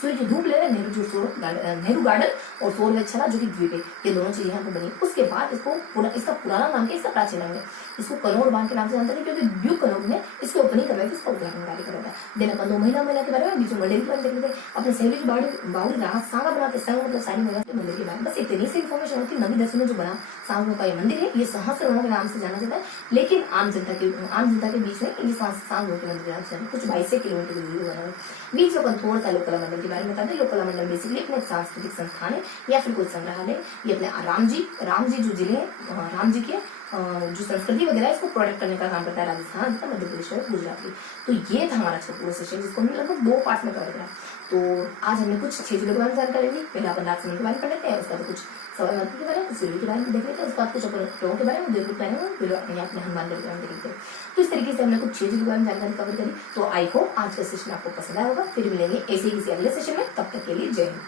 सूर्य की धूप ले रहे, नेहरू गार्डन और सौरवेच्छला जो कि द्वीप है, ये दोनों चीजें यहाँ पे बनी। उसके बाद इसका पुराना नाम क्या, इसका प्राचीन नाम है, इसको कनौर बांध के नाम से जानते हैं, क्योंकि द्वीप कनौर ने इसके ओपनिंग करवाई थी, इसका उद्घाटन कार्य करवाया। देन अपन 2 महिला के बारे में, बीच में मंदिर के बारे में देख लेते हैं। अपने सहेली की बावड़ी रात सांगा बनाते, संग मतलब सारी महिला के मंदिर के बारे में बस इतनी सी इन्फॉर्मेशन होती है। 9वीं 10वीं में जो बना सांगों का ये मंदिर है, ये सहस्त्र के नाम से जाना जाता है, लेकिन आम जनता के बीच में ये सांगों के मंदिर से कुछ 22 किलोमीटर की दूरी बना हुआ। बीच में अपन थोड़ा सा लोकला मंडल के बारे में बताते हैं। लोकला मंडल बेसिकली अपने सांस्कृतिक संस्थान है या फिर कोई संग्रहालय। ये अपने राम जी जो जिले हैं, राम जी के जो संस्कृति वगैरह इसको प्रोटेक्ट करने का काम करता है राजस्थान, मध्य प्रदेश और गुजरात की। तो ये था हमारा पूरा सेशन, जिसको हमने लगभग 2 पार्ट में कवर करा। तो आज हमने कुछ 6 जिलों के बारे में जानकारी ली। पहले अपन राजस्थान के बारे में पढ़ लेते हैं, उसका तो कुछ सवाई माता के बारे में, कुछ जिलों के बारे में देख लेते हैं, उसके बाद कुछ अपन लोगों के बारे में, उदयपुर के बारे में, अपने हनुमानगढ़ के बारे में देख लेते हैं। तो इस तरीके से हमने कुछ 6 जिलों के बारे में जानकारी कवर करी। तो आई होप आज का सेशन आपको पसंद आया होगा। फिर मिलेंगे ऐसे ही किसी अगले सेशन में, तब तक के लिए जय हिंद।